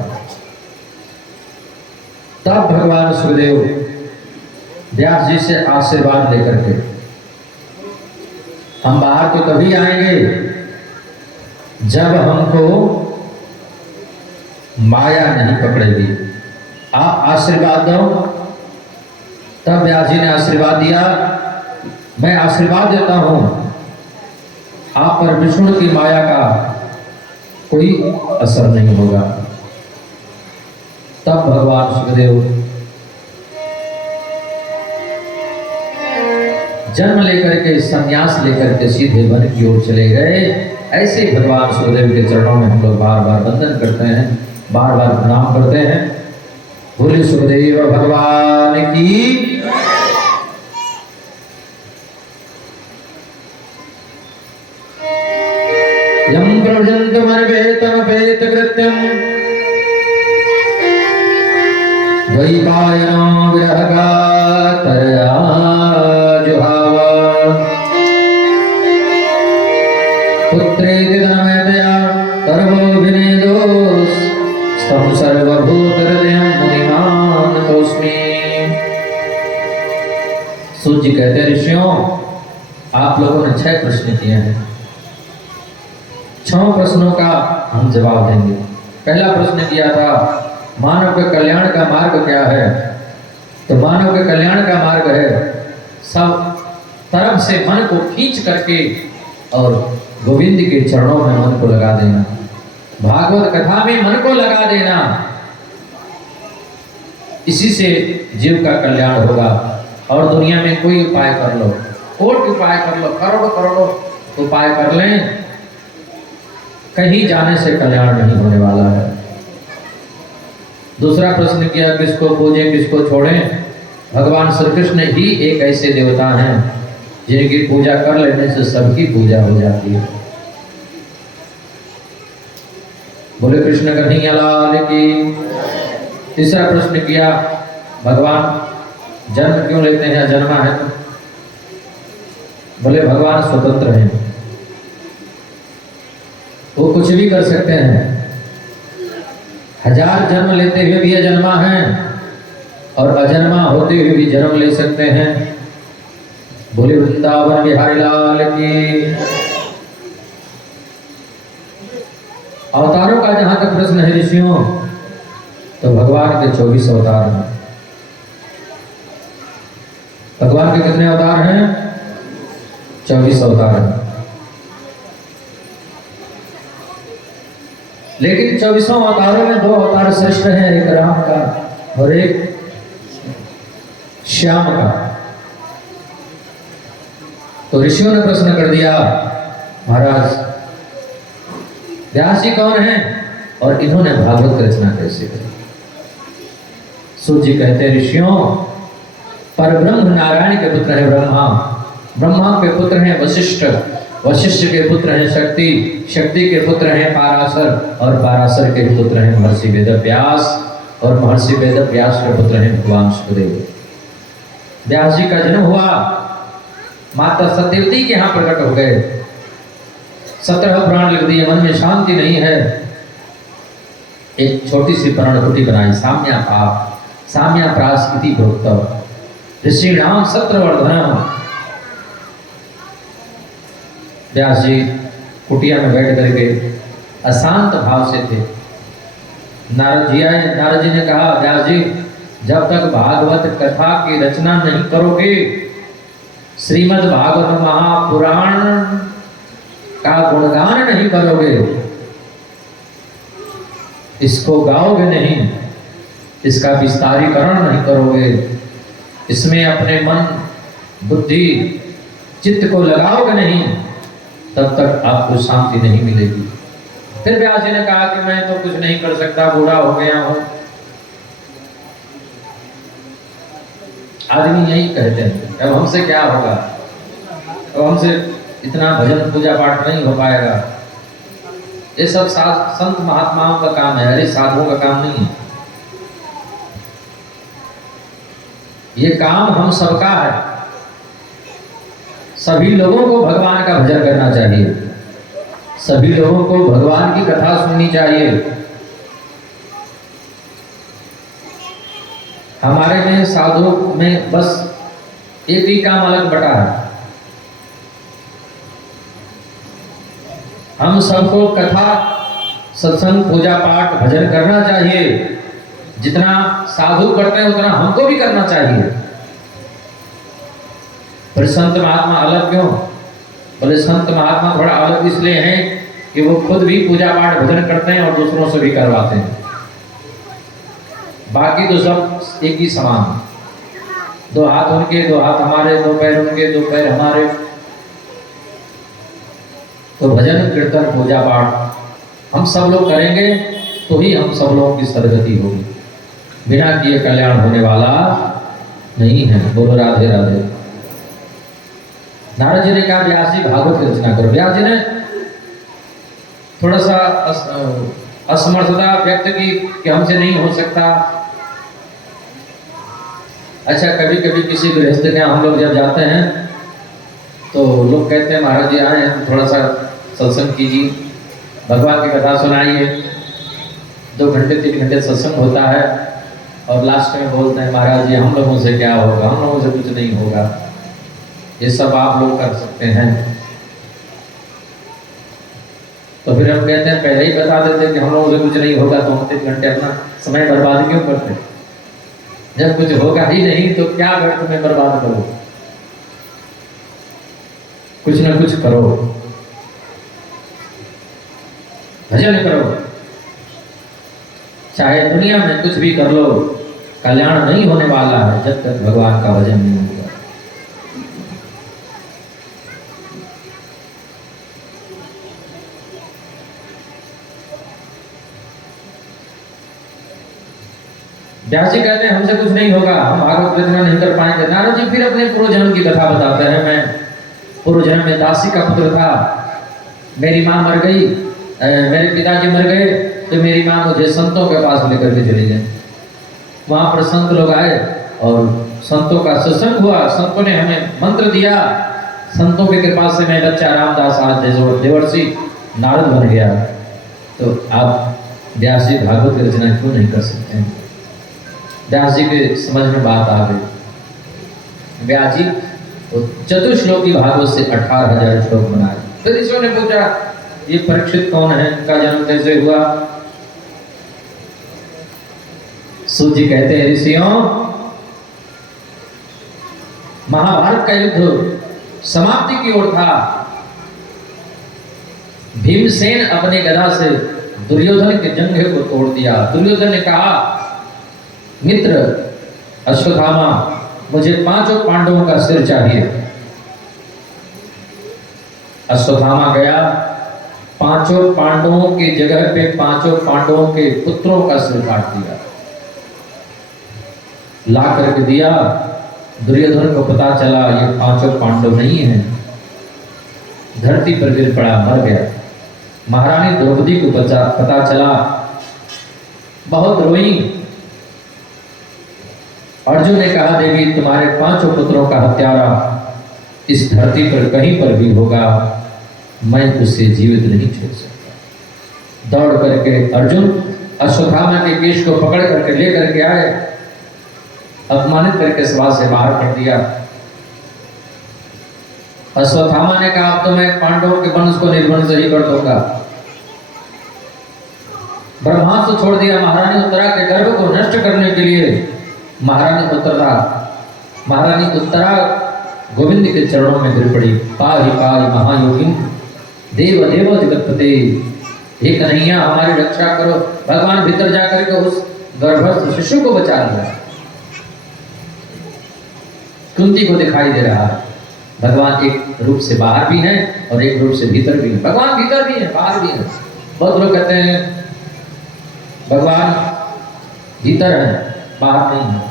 तब भगवान सुखदेव व्यास जी से आशीर्वाद लेकर के, हम बाहर तो तभी आएंगे जब हमको माया नहीं पकड़ेगी, आप आशीर्वाद दो। तब व्यास जी ने आशीर्वाद दिया, मैं आशीर्वाद देता हूं आप पर विष्णु की माया का कोई असर नहीं होगा। तब भगवान सुखदेव जन्म लेकर के, संन्यास लेकर के सीधे वन की ओर चले गए। ऐसे भगवान सुखदेव के चरणों में हम लोग बार बार वंदन करते हैं, बार बार प्रणाम करते हैं। बोले सुखदेव भगवान की। यम प्रव्रजन्तमर्वेतमपेत कृत्यम् द्वैपायनो विरहगातरया जुहाव पुत्रेति धनमेतया सर्वोऽभिनेदोस् तं सर्वभूतहृदयं मुनिमानतोऽस्मि। सूत जी कहते हैं, ऋषियों आप लोगों ने 6 प्रश्न किए हैं, 6 प्रश्नों का हम जवाब देंगे। पहला प्रश्न किया था मानव के कल्याण का मार्ग क्या है, तो मानव के कल्याण का मार्ग है सब तरफ से मन को खींच करके और गोविंद के चरणों में मन को लगा देना, भागवत कथा में मन को लगा देना। इसी से जीव का कल्याण होगा। और दुनिया में कोई उपाय कर लो, कोटि उपाय कर लो, करोड़ों करोड़ों उपाय कर लें, कहीं जाने से कल्याण नहीं होने वाला है। दूसरा प्रश्न किया, किसको पूजें किसको छोड़ें। भगवान श्री कृष्ण ही एक ऐसे देवता हैं जिनकी पूजा कर लेने से सबकी पूजा हो जाती है। बोले कृष्ण कन्हैया लाल की। तीसरा प्रश्न किया, भगवान जन्म क्यों लेते हैं, जन्मा है तो। बोले भगवान स्वतंत्र हैं, वो कुछ भी कर सकते हैं। 1000 जन्म लेते हुए भी अजन्मा हैं और अजन्मा होते हुए भी जन्म ले सकते हैं। बोले वृंदावन बिहारी लाल की। अवतारों का जहां तक प्रश्न है ऋषियों, तो भगवान के 24 अवतार हैं। भगवान के कितने अवतार हैं? 24 अवतार हैं। लेकिन 24 अवतारों में 2 अवतार श्रेष्ठ हैं, एक राम का और एक श्याम का। तो ऋषियों ने प्रश्न कर दिया, महाराज व्यास जी कौन हैं और इन्होंने भागवत रचना कैसे की। सूत जी कहते हैं ऋषियों, पर ब्रह्म नारायण के पुत्र है ब्रह्मा, ब्रह्मा के पुत्र हैं वशिष्ठ, वशिष्ठ के पुत्र हैं शक्ति, शक्ति के पुत्र हैं पाराशर, और पाराशर के पुत्र हैं महर्षि वेदव्यास, और महर्षि वेदव्यास के पुत्र हैं भगवान सुखदेव। व्यास जी का जन्म हुआ, माता सत्यवती के यहाँ प्रकट हो गए। 17 पुराण लिख दिए, मन में शांति नहीं है। एक छोटी सी पर्णकुटी बनाई, साम्या प्रास इति प्रोक्त ऋषिणाम सत्रवर्धनम। व्यास जी कुटिया में बैठ करके अशांत भाव से थे। नारद जी आए, नारद जी ने कहा व्यास जी, जब तक भागवत कथा की रचना नहीं करोगे, श्रीमद् भागवत महापुराण का गुणगान नहीं करोगे, इसको गाओगे नहीं, इसका विस्तारीकरण नहीं करोगे, इसमें अपने मन बुद्धि चित्त को लगाओगे नहीं, तब तक आपको शांति नहीं मिलेगी। फिर व्यास जी ने कहा कि मैं तो कुछ नहीं कर सकता, बूढ़ा हो गया हूं। आदमी यही कहते हैं, अब हमसे क्या होगा, अब हमसे इतना भजन पूजा पाठ नहीं हो पाएगा। ये सब संत महात्माओं का काम है, अरे साधुओं का काम नहीं है। ये काम हम सबका है। सभी लोगों को भगवान का भजन करना चाहिए, सभी लोगों को भगवान की कथा सुननी चाहिए। हमारे में साधु में बस एक ही काम अलग बटा है। हम सबको कथा सत्संग पूजा पाठ भजन करना चाहिए। जितना साधु करते हैं उतना हमको भी करना चाहिए। पर संत महात्मा अलग क्यों? बोले संत महात्मा थोड़ा अलग इसलिए हैं कि वो खुद भी पूजा पाठ भजन करते हैं और दूसरों से भी करवाते हैं। बाकी तो सब एक ही समान, दो हाथ उनके, दो हाथ हमारे, दो पैर उनके, दो पैर हमारे। तो भजन कीर्तन पूजा पाठ हम सब लोग करेंगे तो ही हम सब लोगों की सदगति होगी। बिना किए कल्याण होने वाला नहीं है। बोलो राधे राधे। नारद जी ने कहा व्यास जी भागवत की रचना करो। व्यास जी ने थोड़ा सा असमर्थता व्यक्त की कि हमसे नहीं हो सकता। अच्छा, कभी कभी किसी गृहस्थ के हम लोग जब जाते हैं तो लोग कहते हैं महाराज जी आए हैं, थोड़ा सा सत्संग कीजिए, भगवान की कथा सुनाइए। 2 घंटे 3 घंटे सत्संग होता है और लास्ट में बोलते हैं महाराज जी हम लोगों से क्या होगा, हम लोगों से कुछ नहीं होगा, ये सब आप लोग कर सकते हैं। तो फिर हम कहते हैं पहले ही बता देते कि हम लोगों से कुछ नहीं होगा तो हम 3 घंटे अपना समय बर्बाद क्यों करते? जब कुछ होगा ही नहीं तो क्या व्यर्थ में बर्बाद करो, कुछ ना कुछ करो, भजन करो। चाहे दुनिया में कुछ भी कर लो, कल्याण नहीं होने वाला है जब तक भगवान का भजन नहीं होगा। व्यास जी कहते हैं हमसे कुछ नहीं होगा, हम भागवत रचना नहीं कर पाएंगे। नारद जी फिर अपने पूर्व जन्म की कथा बताते हैं। मैं पूर्व जन्म में दासी का पुत्र था, मेरी माँ मर गई, मेरे पिताजी मर गए, तो मेरी माँ मुझे संतों के पास लेकर के चली गई। वहाँ पर संत लोग आए और संतों का सत्संग हुआ, संतों ने हमें मंत्र दिया। संतों की कृपा से मैं बच्चा रामदास आज देवर्षि नारद बन गया। तो आप व्यास जी भागवत की रचना क्यों नहीं कर सकते हैं? व्यास जी के समझ में बात आ गई। व्यास जी तो चतुश्लोकी भागवत से 18,000 श्लोक बनाए। फिर ऋषियों ने पूछा ये परीक्षित कौन है, इनका जन्म कैसे हुआ? सूत जी कहते हैं ऋषियों, महाभारत का युद्ध समाप्ति की ओर था। भीमसेन अपने गदा से दुर्योधन के जंघे को तोड़ दिया। दुर्योधन ने कहा मित्र अश्वत्थामा, मुझे 5 पांडवों का सिर चाहिए। अश्वत्थामा गया, 5 पांडवों की जगह पे 5 पांडवों के पुत्रों का सिर काट दिया। ला करके दिया। दुर्योधन को पता चला ये पांचों पांडव नहीं है, धरती पर गिर पड़ा, मर गया। महारानी द्रौपदी को पता चला, बहुत रोई। अर्जुन ने कहा देवी तुम्हारे पांचों पुत्रों का हत्यारा इस धरती पर कहीं पर भी होगा, मैं उसे जीवित नहीं छोड़ सकता। दौड़ करके अर्जुन अश्वत्थामा के केश को पकड़ करके ले करके आए, अपमानित करके सभा से बाहर कर दिया। अश्वत्थामा ने कहा अब तो मैं पांडवों के वंश को निर्वंश ही कर दूंगा। ब्रह्मास्त्र छोड़ दिया। महारानी उत्तरा के गर्भ को नष्ट करने के लिए महारानी उत्तरा गोविंद के चरणों में गिर पड़ी। पाहि पाहि महायोगिन देव देव जगतपते, हे कन्हैया हमारी रक्षा करो। भगवान भीतर जाकर के उस गर्भस्थ शिशु को बचा लिया। कुंती को दिखाई दे रहा है भगवान एक रूप से बाहर भी है और एक रूप से भीतर भी है। भगवान भीतर भी है, बाहर भी है। बहुत लोग कहते हैं भगवान भीतर है, बाहर नहीं है।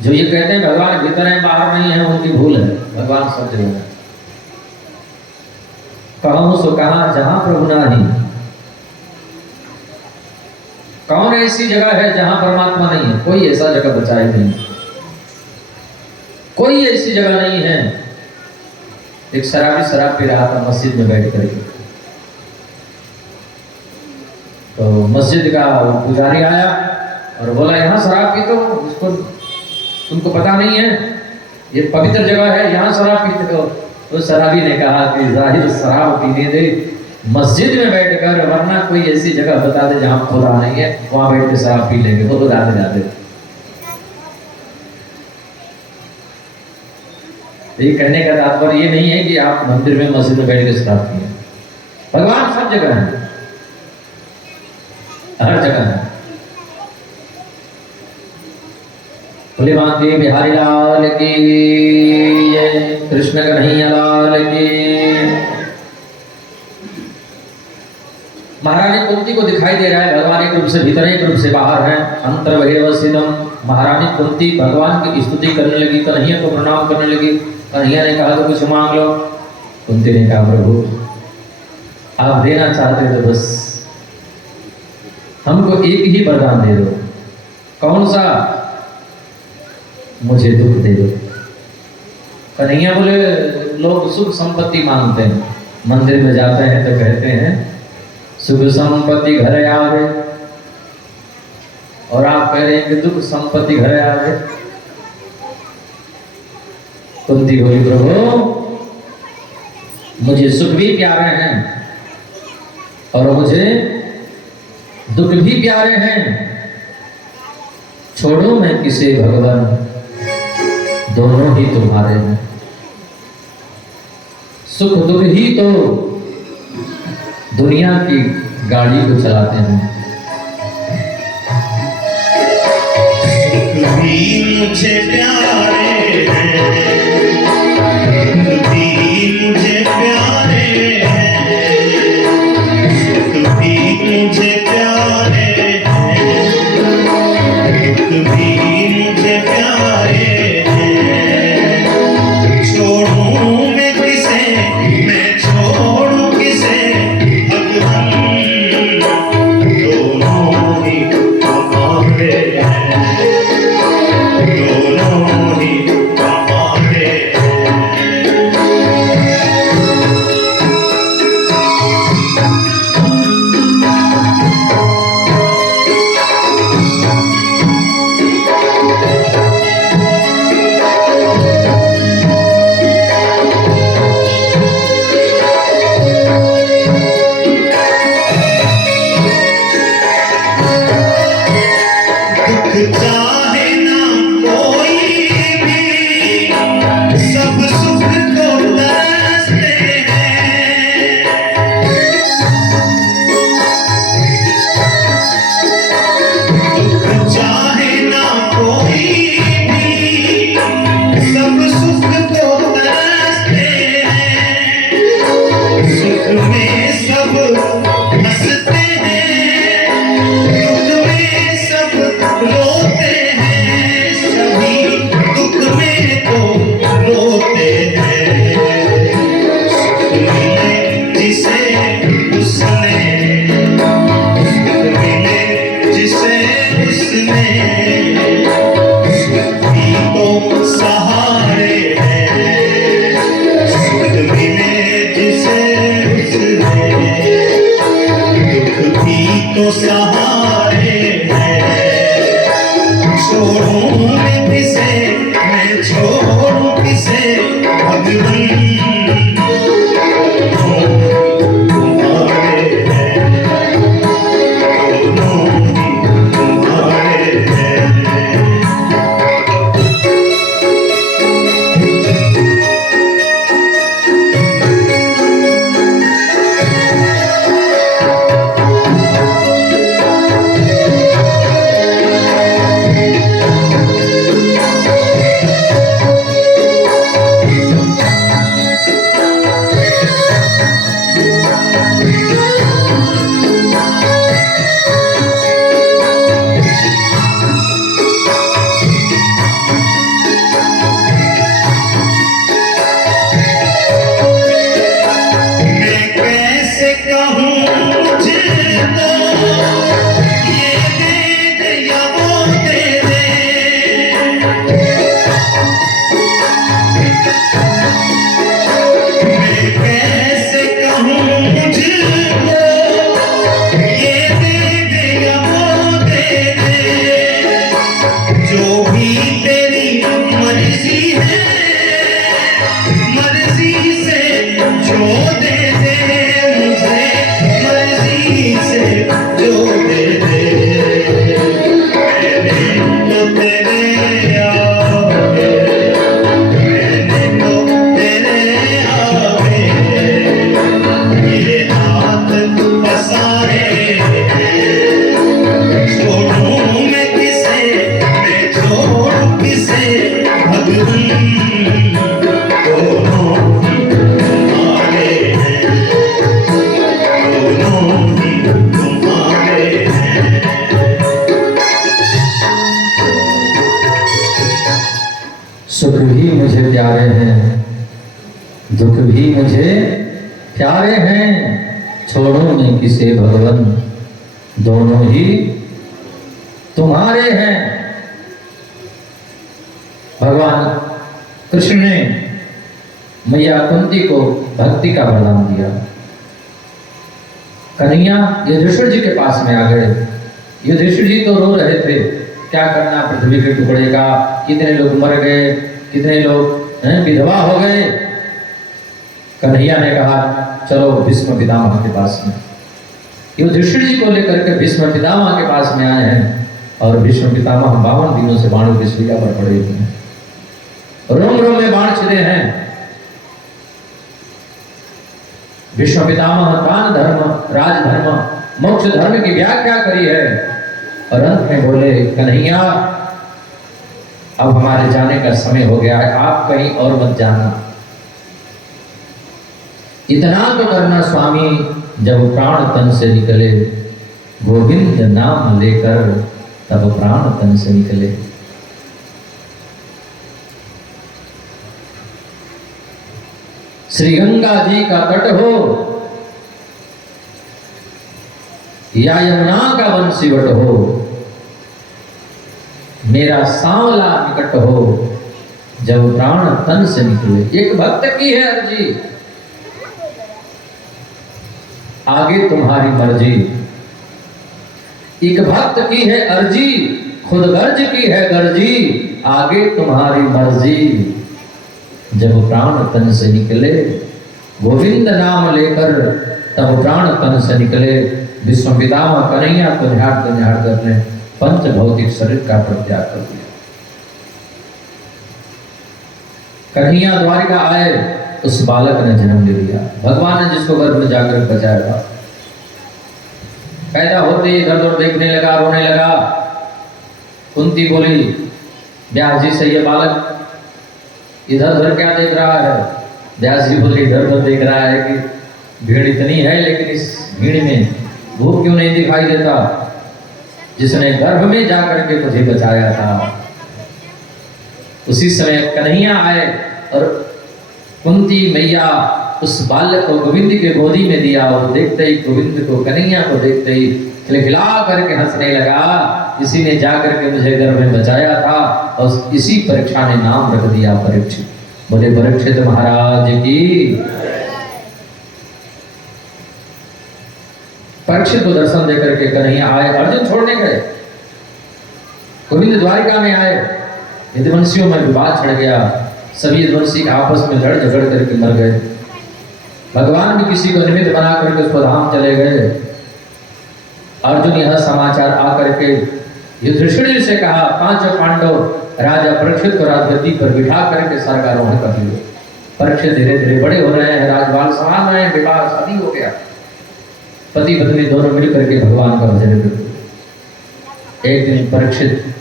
जो ये कहते हैं भगवान भीतर है बाहर नहीं है, उनकी भूल है। भगवान सब जगह है। कहूं सो कहा जहां प्रभु नाही, कौन ऐसी जगह है जहां परमात्मा नहीं है? कोई ऐसा जगह बचाई नहीं, कोई ऐसी जगह नहीं है। एक शराबी शराब पी रहा था मस्जिद में बैठ करके, तो मस्जिद का पुजारी आया और बोला यहाँ शराब पीते हो, इसको तुमको पता नहीं है ये पवित्र जगह है, यहाँ शराब पीते हो। तो शराबी ने कहा कि जाहिर शराब पीने दे मस्जिद में बैठकर, वरना कोई ऐसी जगह बता दे जहाँ खुदा नहीं है, वहां बैठ के शराब पी लेंगे। वो तो जाते जाते ये कहने का तात्पर्य ये नहीं है कि आप मंदिर में मस्जिद में बैठ के शराब पिए। भगवान सब जगह है, हर जगह है। बोले माते बिहारी लाल की जय, कृष्ण कन्हैया लाल की। महारानी कुंती को दिखाई दे रहा है भगवान एक रूप से भीतर है, एक रूप से बाहर है। अंतर्बहिर्वसितम। महारानी कुंती भगवान की स्तुति करने लगी, कन्हैया को प्रणाम करने लगी। कन्हैया ने कहा तो कुछ मांग लो। कुंती ने कहा प्रभु आप देना चाहते हो तो बस हमको एक ही वरदान दे दो। कौन सा? मुझे दुख दे दो। कन्हैया बोले लोग सुख संपत्ति मांगते हैं, मंदिर में जाते हैं तो कहते हैं सुख संपत्ति घर आवे, और आप कह रहे हैं कि दुख संपत्ति घर आवे। कुंती बोली प्रभु मुझे सुख भी प्यारे हैं और मुझे दुख भी प्यारे हैं। छोड़ो मैं किसे भगवान, दोनों ही तुम्हारे हैं। सुख दुख ही तो दुनिया की गाड़ी को चलाते हैं। सुख भी मुझे प्यारे हैं, दुख भी मुझे प्यारे हैं। सुख भी मुझे प्यारे हैं, दुख भी मुझे प्यारे हैं। छोड़ूं मैं किसे, मैं छोड़ूं किसे, भगवान दोनों ही हमारे हैं, दोनों ही हमारे हैं। दुख चाहे ना कोई भी, सब सुख को तरसते हैं। दुख चाहे ना कोई भी, सब सुख को तरसते हैं। सुख में सब हंसते हैं, दुख में सब तुम्हारे हैं। छोड़ूं मैं किसे, मैं छोड़ूं किसे भगवन, तुम्हारे हैं, दोनों ही तुम्हारे हैं। मैं कैसे कहूँ मुझको, ये दे दे या वो दे दे। मैं कैसे कहूँ मुझको, ये दे दे या वो दे दे। जो भी तेरी मर्जी है, मर्जी से जो दे दे मुझे, मर्जी से जो दे दे। मैंने तो तेरे आगे, मैंने तो तेरे आगे ये हाथ पसारे। छोड़ूं मैं किसे, मैं छोड़ूं किसे भगवन, दोनों ही तुम्हारे हैं, दोनों ही तुम्हारे हैं। सुख भी मुझे प्यारे हैं, दुख भी मुझे प्यारे हैं। छोड़ो नहीं किसे भगवन, दोनों ही तुम्हारे हैं। भगवान कृष्ण ने मैया कुंती को भक्ति का वरदान दिया। कन्हैया युधिष्ठिर जी के पास में आ गए। युधिष्ठिर जी तो रो रहे थे, क्या करना पृथ्वी के टुकड़े का, कितने लोग मर गए, कितने लोग विधवा हो गए। कन्हैया ने कहा चलो भीष्म पितामह के पास में। युधिष्ठिर जी को लेकर के भीष्म पितामह के पास में आए हैं और भीष्म पितामह 52 दिनों से बाणों की सुइया पर पड़े हुए हैं, रोम रोम में बाण छिड़े हैं। भीष्म पितामह दान धर्म, राजधर्म, मोक्ष धर्म की व्याख्या करी है और अंत में बोले कन्हैया अब हमारे जाने का समय हो गया है, आप कहीं और मत जाना। इतना तो करना स्वामी, जब प्राण तन से निकले, गोविंद नाम लेकर तब प्राण तन से निकले। श्री गंगा जी का तट हो या यमुना का वंशीवट हो, मेरा सांवला निकट हो, जब प्राण तन से निकले। एक भक्त की है अर्जी, आगे तुम्हारी मर्जी। एक भक्त की है अर्जी, खुद गर्ज की है गर्जी, आगे तुम्हारी मर्जी। जब प्राण तन से निकले, गोविंद नाम लेकर तब प्राण तन से निकले। विश्व पितामह कन्हैया तो न्याड़ कर अपने पंच भौतिक शरीर का परित्याग कर दिया। कन्हैया द्वारिका आए, उस बालक ने जन्म ले लिया। भगवान ने जिसको गर्भ में जाकर बचाया था, पैदा होते ही इधर उधर देखने लगा, रोने लगा। कुंती बोली व्यास जी से, ये बालक इधर उधर क्या देख रहा है? व्यास जी बोले इधर उधर देख रहा है कि भीड़ इतनी है, लेकिन इस भीड़ में वो क्यों नहीं दिखाई देता जिसने गर्भ में जाकर के तुझे बचाया था। उसी समय कन्हैया आए और कुंती मैया उस बालक को गोविंद के गोदी में दिया और देखते ही गोविंद को, कन्हैया को देखते ही खिलखिला करके हंसने लगा। इसी ने जाकर के मुझे गर्भ में बचाया था और इसी परीक्षा ने नाम रख दिया परीक्षित। बोले परीक्षित महाराज की। परीक्षित को दर्शन देकर के कन्हैया आए, अर्जुन छोड़ने गए, गोविंद द्वारिका में आए, यदुवंशियों में विवाद छिड़ गया, सभी यदुवंशी आपस में लड़ झगड़ करके मर गए। भगवान भी किसी को निमित्त बना करके उसको धाम चले गए। अर्जुन यह समाचार आकर के युधिष्ठिर से कहा, पांचों पांडव राजा परीक्षित को राजगद्दी पर बिठा करके स्वर्गारोहण कर लिए। परीक्षित धीरे धीरे बड़े हो रहे हैं, राजपाल संभाल रहे हैं, विवाह शादी हो गया, पति पत्नी दोनों मिल करके भगवान का भजन करते। एक दिन परीक्षित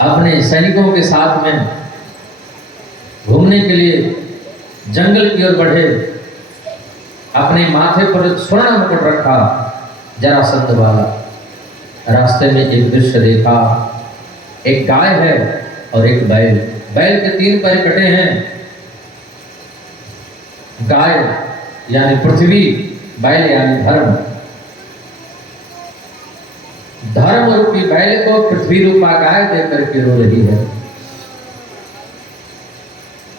अपने सैनिकों के साथ में घूमने के लिए जंगल की ओर बढ़े, अपने माथे पर स्वर्ण मुकुट रखा, जरासंध वाला। रास्ते में एक दृश्य देखा, एक गाय है और एक बैल, बैल के 3 पैर कटे हैं। गाय यानी पृथ्वी, बैल यानी धर्म। धर्म रूपी बैल को पृथ्वी रूपा गाय देख करके रो रही है।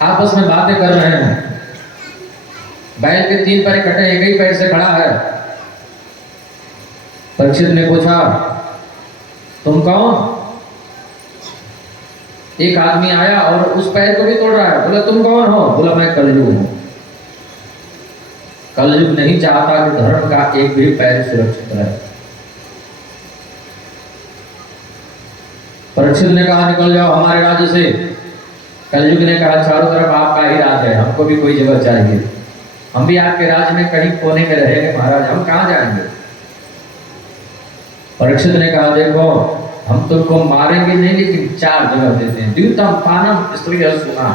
आपस में बातें कर रहे हैं। बैल के 3 पैर कटे, एक ही पैर से खड़ा है। परीक्षित ने पूछा, तुम कौन? एक आदमी आया और उस पैर को भी तोड़ रहा है। बोला, तुम कौन हो? बोला, मैं कलयुग हूं। कलयुग नहीं चाहता कि धर्म का एक भी पैर सुरक्षित रहे। परीक्षित ने कहा, निकल जाओ हमारे राज्य से। कलयुग ने कहा, चारों तरफ आपका ही राज है, हमको भी कोई जगह चाहिए, हम भी आपके राज में कहीं कोने में रहेंगे महाराज, हम कहाँ जाएंगे? परीक्षित ने कहा, देखो हम तुमको मारेंगे नहीं, लेकिन 4 जगह देते हैं। द्यूतम पानम स्त्री सुना,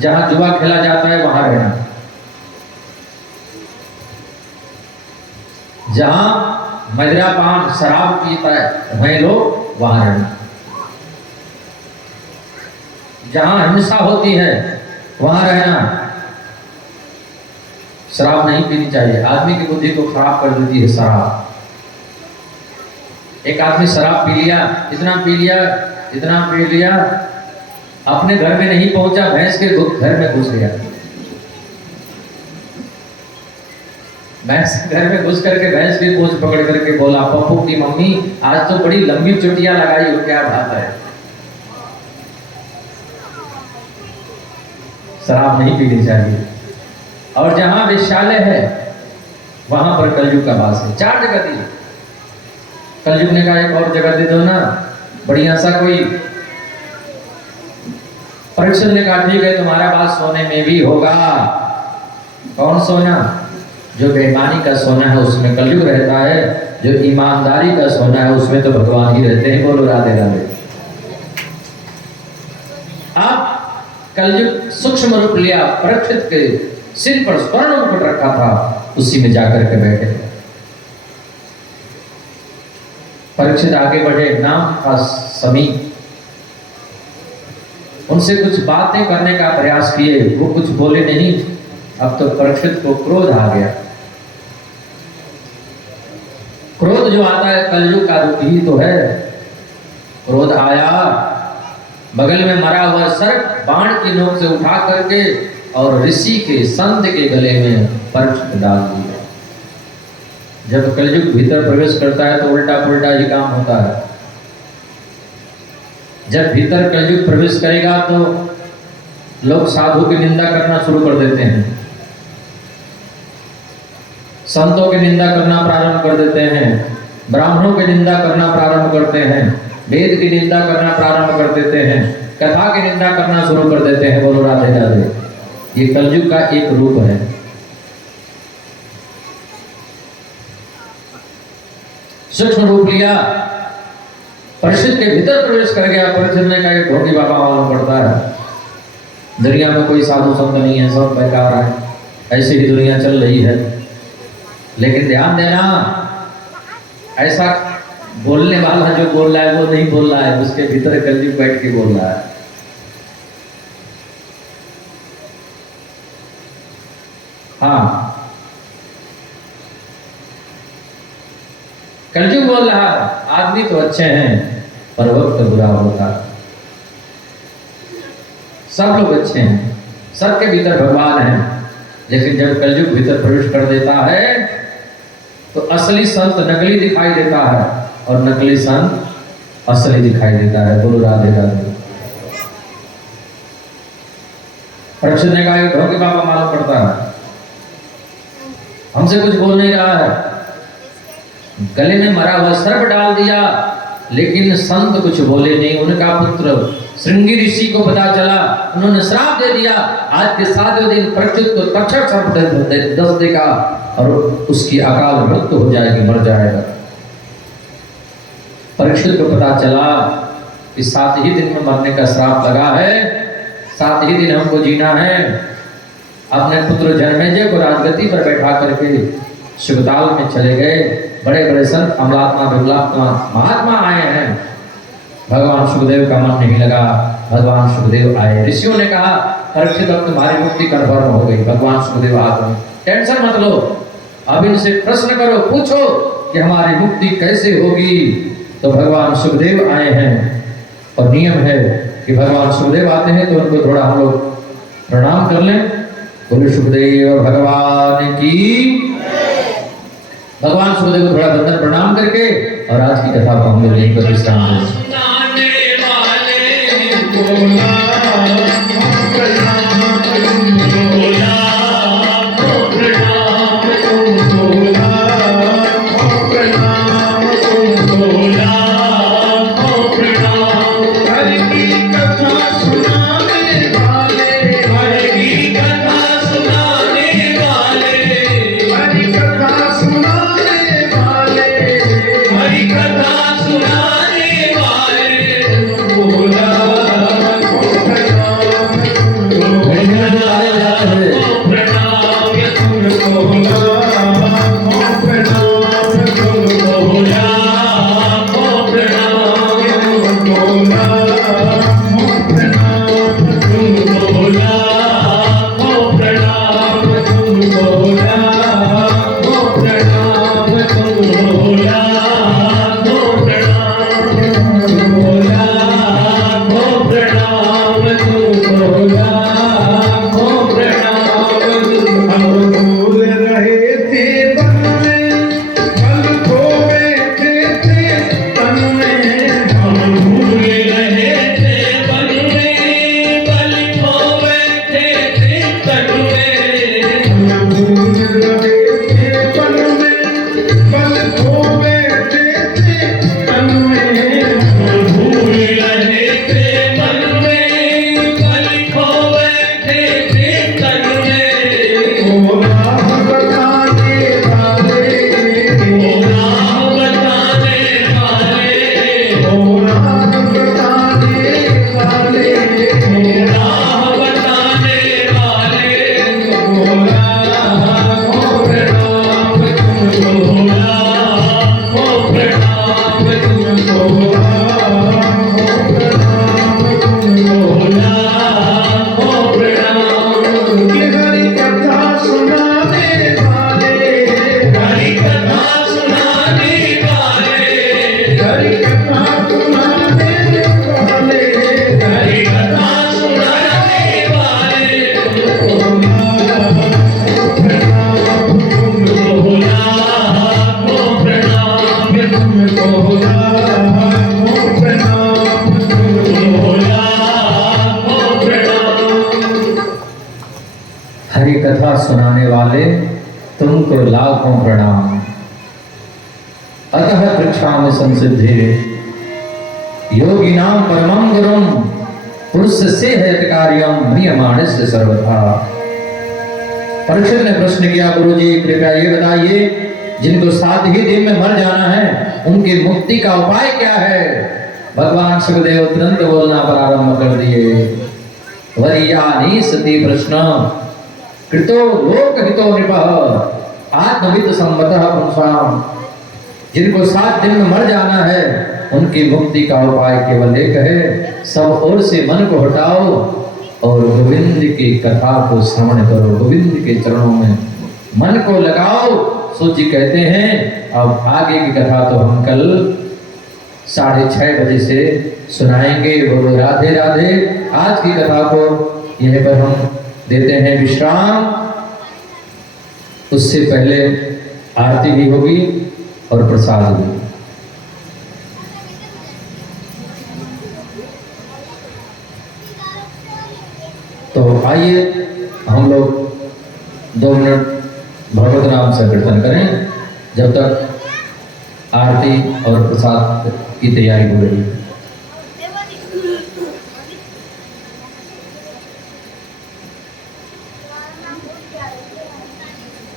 जहां जुआ खेला जाता है वहां रहना, जहां मदिरा पान शराब पीता है वहीं लोग वहां रहना, जहां हिंसा होती है वहां रहना। शराब नहीं पीनी चाहिए, आदमी की बुद्धि को खराब कर देती है शराब। एक आदमी शराब पी लिया, इतना पी लिया, इतना पी लिया, अपने घर में नहीं पहुंचा, भैंस के घर में घुस गया। भैंस के घर में घुस करके भैंस की पूंछ पकड़ करके बोला, पप्पू की मम्मी आज तो बड़ी लंबी चुटिया लगाई हो, क्या बात है? शराब नहीं पीनी चाहिए। और जहां वेश्यालय है वहां पर कलयुग का वास है। 4 जगह दी। कलयुग ने कहा, एक और जगह दे दो ना, बढ़िया सा कोई। परीक्षित ने कहा, ठीक है, तुम्हारा बात सोने में भी होगा। कौन सोना? जो बेईमानी का सोना है उसमें कलयुग रहता है, जो ईमानदारी का सोना है उसमें तो भगवान ही रहते हैं। बोलो राधे राधे। अब कलयुग सूक्ष्म रूप लिया, परीक्षित के सिर पर स्वर्ण मुकुट रखा था, उसी में जाकर के बैठे। परीक्षित आगे बढ़े, नाम था समी। उनसे कुछ बातें करने का प्रयास किए, वो कुछ बोले नहीं। अब तो परीक्षित को क्रोध आ गया। क्रोध जो आता है कलयुग का रूप ही तो है। क्रोध आया, बगल में मरा हुआ सर्प बाण की नोक से उठा करके और ऋषि के संत के गले में परीक्षित डाल दिया। जब कलयुग भीतर प्रवेश करता है तो उल्टा पुल्टा ही काम होता है। जब भीतर कलयुग प्रवेश करेगा तो लोग साधु की निंदा करना शुरू कर देते हैं, संतों की निंदा करना प्रारंभ कर देते हैं, ब्राह्मणों की निंदा करना प्रारंभ करते हैं, वेद की निंदा करना प्रारंभ कर देते हैं, कथा की निंदा करना शुरू कर देते हैं। बोलो राधे राधे। ये कलयुग का एक रूप है। सूक्ष्म रूप लिया, परीक्षित के भीतर प्रवेश कर गया। परीक्षित ने कहा, ढोंगी बाबा मालूम पड़ता है, दुनिया में कोई साधु संत नहीं है, सब बेकार है, ऐसी ही दुनिया चल रही है। लेकिन ध्यान देना, ऐसा बोलने वाला जो बोल रहा है वो नहीं बोल रहा है, उसके भीतर कलयुग बैठ के बोल रहा है। हाँ, कलयुग बोल रहा है, आदमी तो अच्छे हैं पर वक्त बुरा होता है। सब लोग अच्छे हैं, सबके भीतर भगवान है, लेकिन जब कलयुग भीतर प्रवेश कर देता है तो असली संत नकली दिखाई देता है और नकली संत असली दिखाई देता है। बोलो राधे राधे। परीक्षित ने कहा ढोंगी बाबा मालूम पड़ता है, हमसे कुछ बोल नहीं रहा है, गले में मरा हुआ सर्प डाल दिया, लेकिन संत कुछ बोले नहीं। उनका पुत्र श्रृंगी ऋषि को पता चला, उन्होंने श्राप दे दिया, आज के 7वें दिन परीक्षित को तक्षक सर्प दस देगा और उसकी अकाल मृत्यु हो जाएगी, मर जाएगा। परीक्षित को पता चला कि 7 ही दिन में मरने का श्राप लगा है, 7 ही दिन हमको जीना है। अपने पुत्र जन्मेजय को राजगद्दी पर बैठा करके शिवताल में चले गए। बड़े बड़े संत अमलात्मा विमलात्मा महात्मा आए हैं। भगवान सुखदेव का मन नहीं लगा, भगवान सुखदेव आए। ऋषियों ने कहा परीक्षित अब तुम्हारी मुक्ति कन्फर्म हो गई। भगवान सुखदेव आ गए, टेंशन मत लो, अब इनसे प्रश्न करो, पूछो कि हमारी मुक्ति कैसे होगी। तो भगवान सुखदेव आए हैं और नियम है कि भगवान सुखदेव आते हैं तो उनको थोड़ा हम लोग प्रणाम कर लें। बोले सुखदेव भगवान की। भगवान सुखदेव को थोड़ा बंधन प्रणाम करके और आज की कथा को हम लोग यहीं पर विश्राम दें। हरि कथा सुनाने वाले तुमको लाखों प्रणाम। अतः पृच्छामि संसिद्धि योगिनां परमं गुरुं पुरुषस्य हितकार्यं म्रियमाणस्य सर्वथा। परीक्षित ने प्रश्न किया, गुरुजी कृपया ये बताइए, जिनको 7 ही दिन में मर जाना है उनकी मुक्ति का उपाय क्या है। भगवान सुखदेव तुरंत बोलना प्रारंभ कर दिए। वरीयानि सति प्रश्न कृतो लोकहितो नृपः आत्मविद सम्मतः पुंसाम। जिनको 7 दिन में मर जाना है उनकी मुक्ति का उपाय केवल एक है, सब ओर से मन को हटाओ और गोविंद की कथा को श्रवण करो, गोविंद के चरणों में मन को लगाओ। सो जी कहते हैं अब आगे की कथा तो हम कल 6:30 बजे से सुनाएंगे। बोलो राधे राधे। आज की कथा को यहीं पर हम देते हैं विश्राम। उससे पहले आरती भी होगी और प्रसाद भी। तो आइए हम लोग 2 मिनट भगवत नाम संकीर्तन करें जब तक आरती और प्रसाद की तैयारी हो रही है।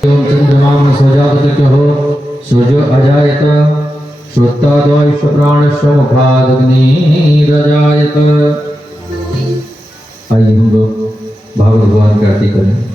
चंद्रमा सजात हो सूर्य अजायत श्रुताद्वैश्व प्राणस्व मुखादग्निरजायत। आइए हम लोग भागवत भगवान की आरती करें।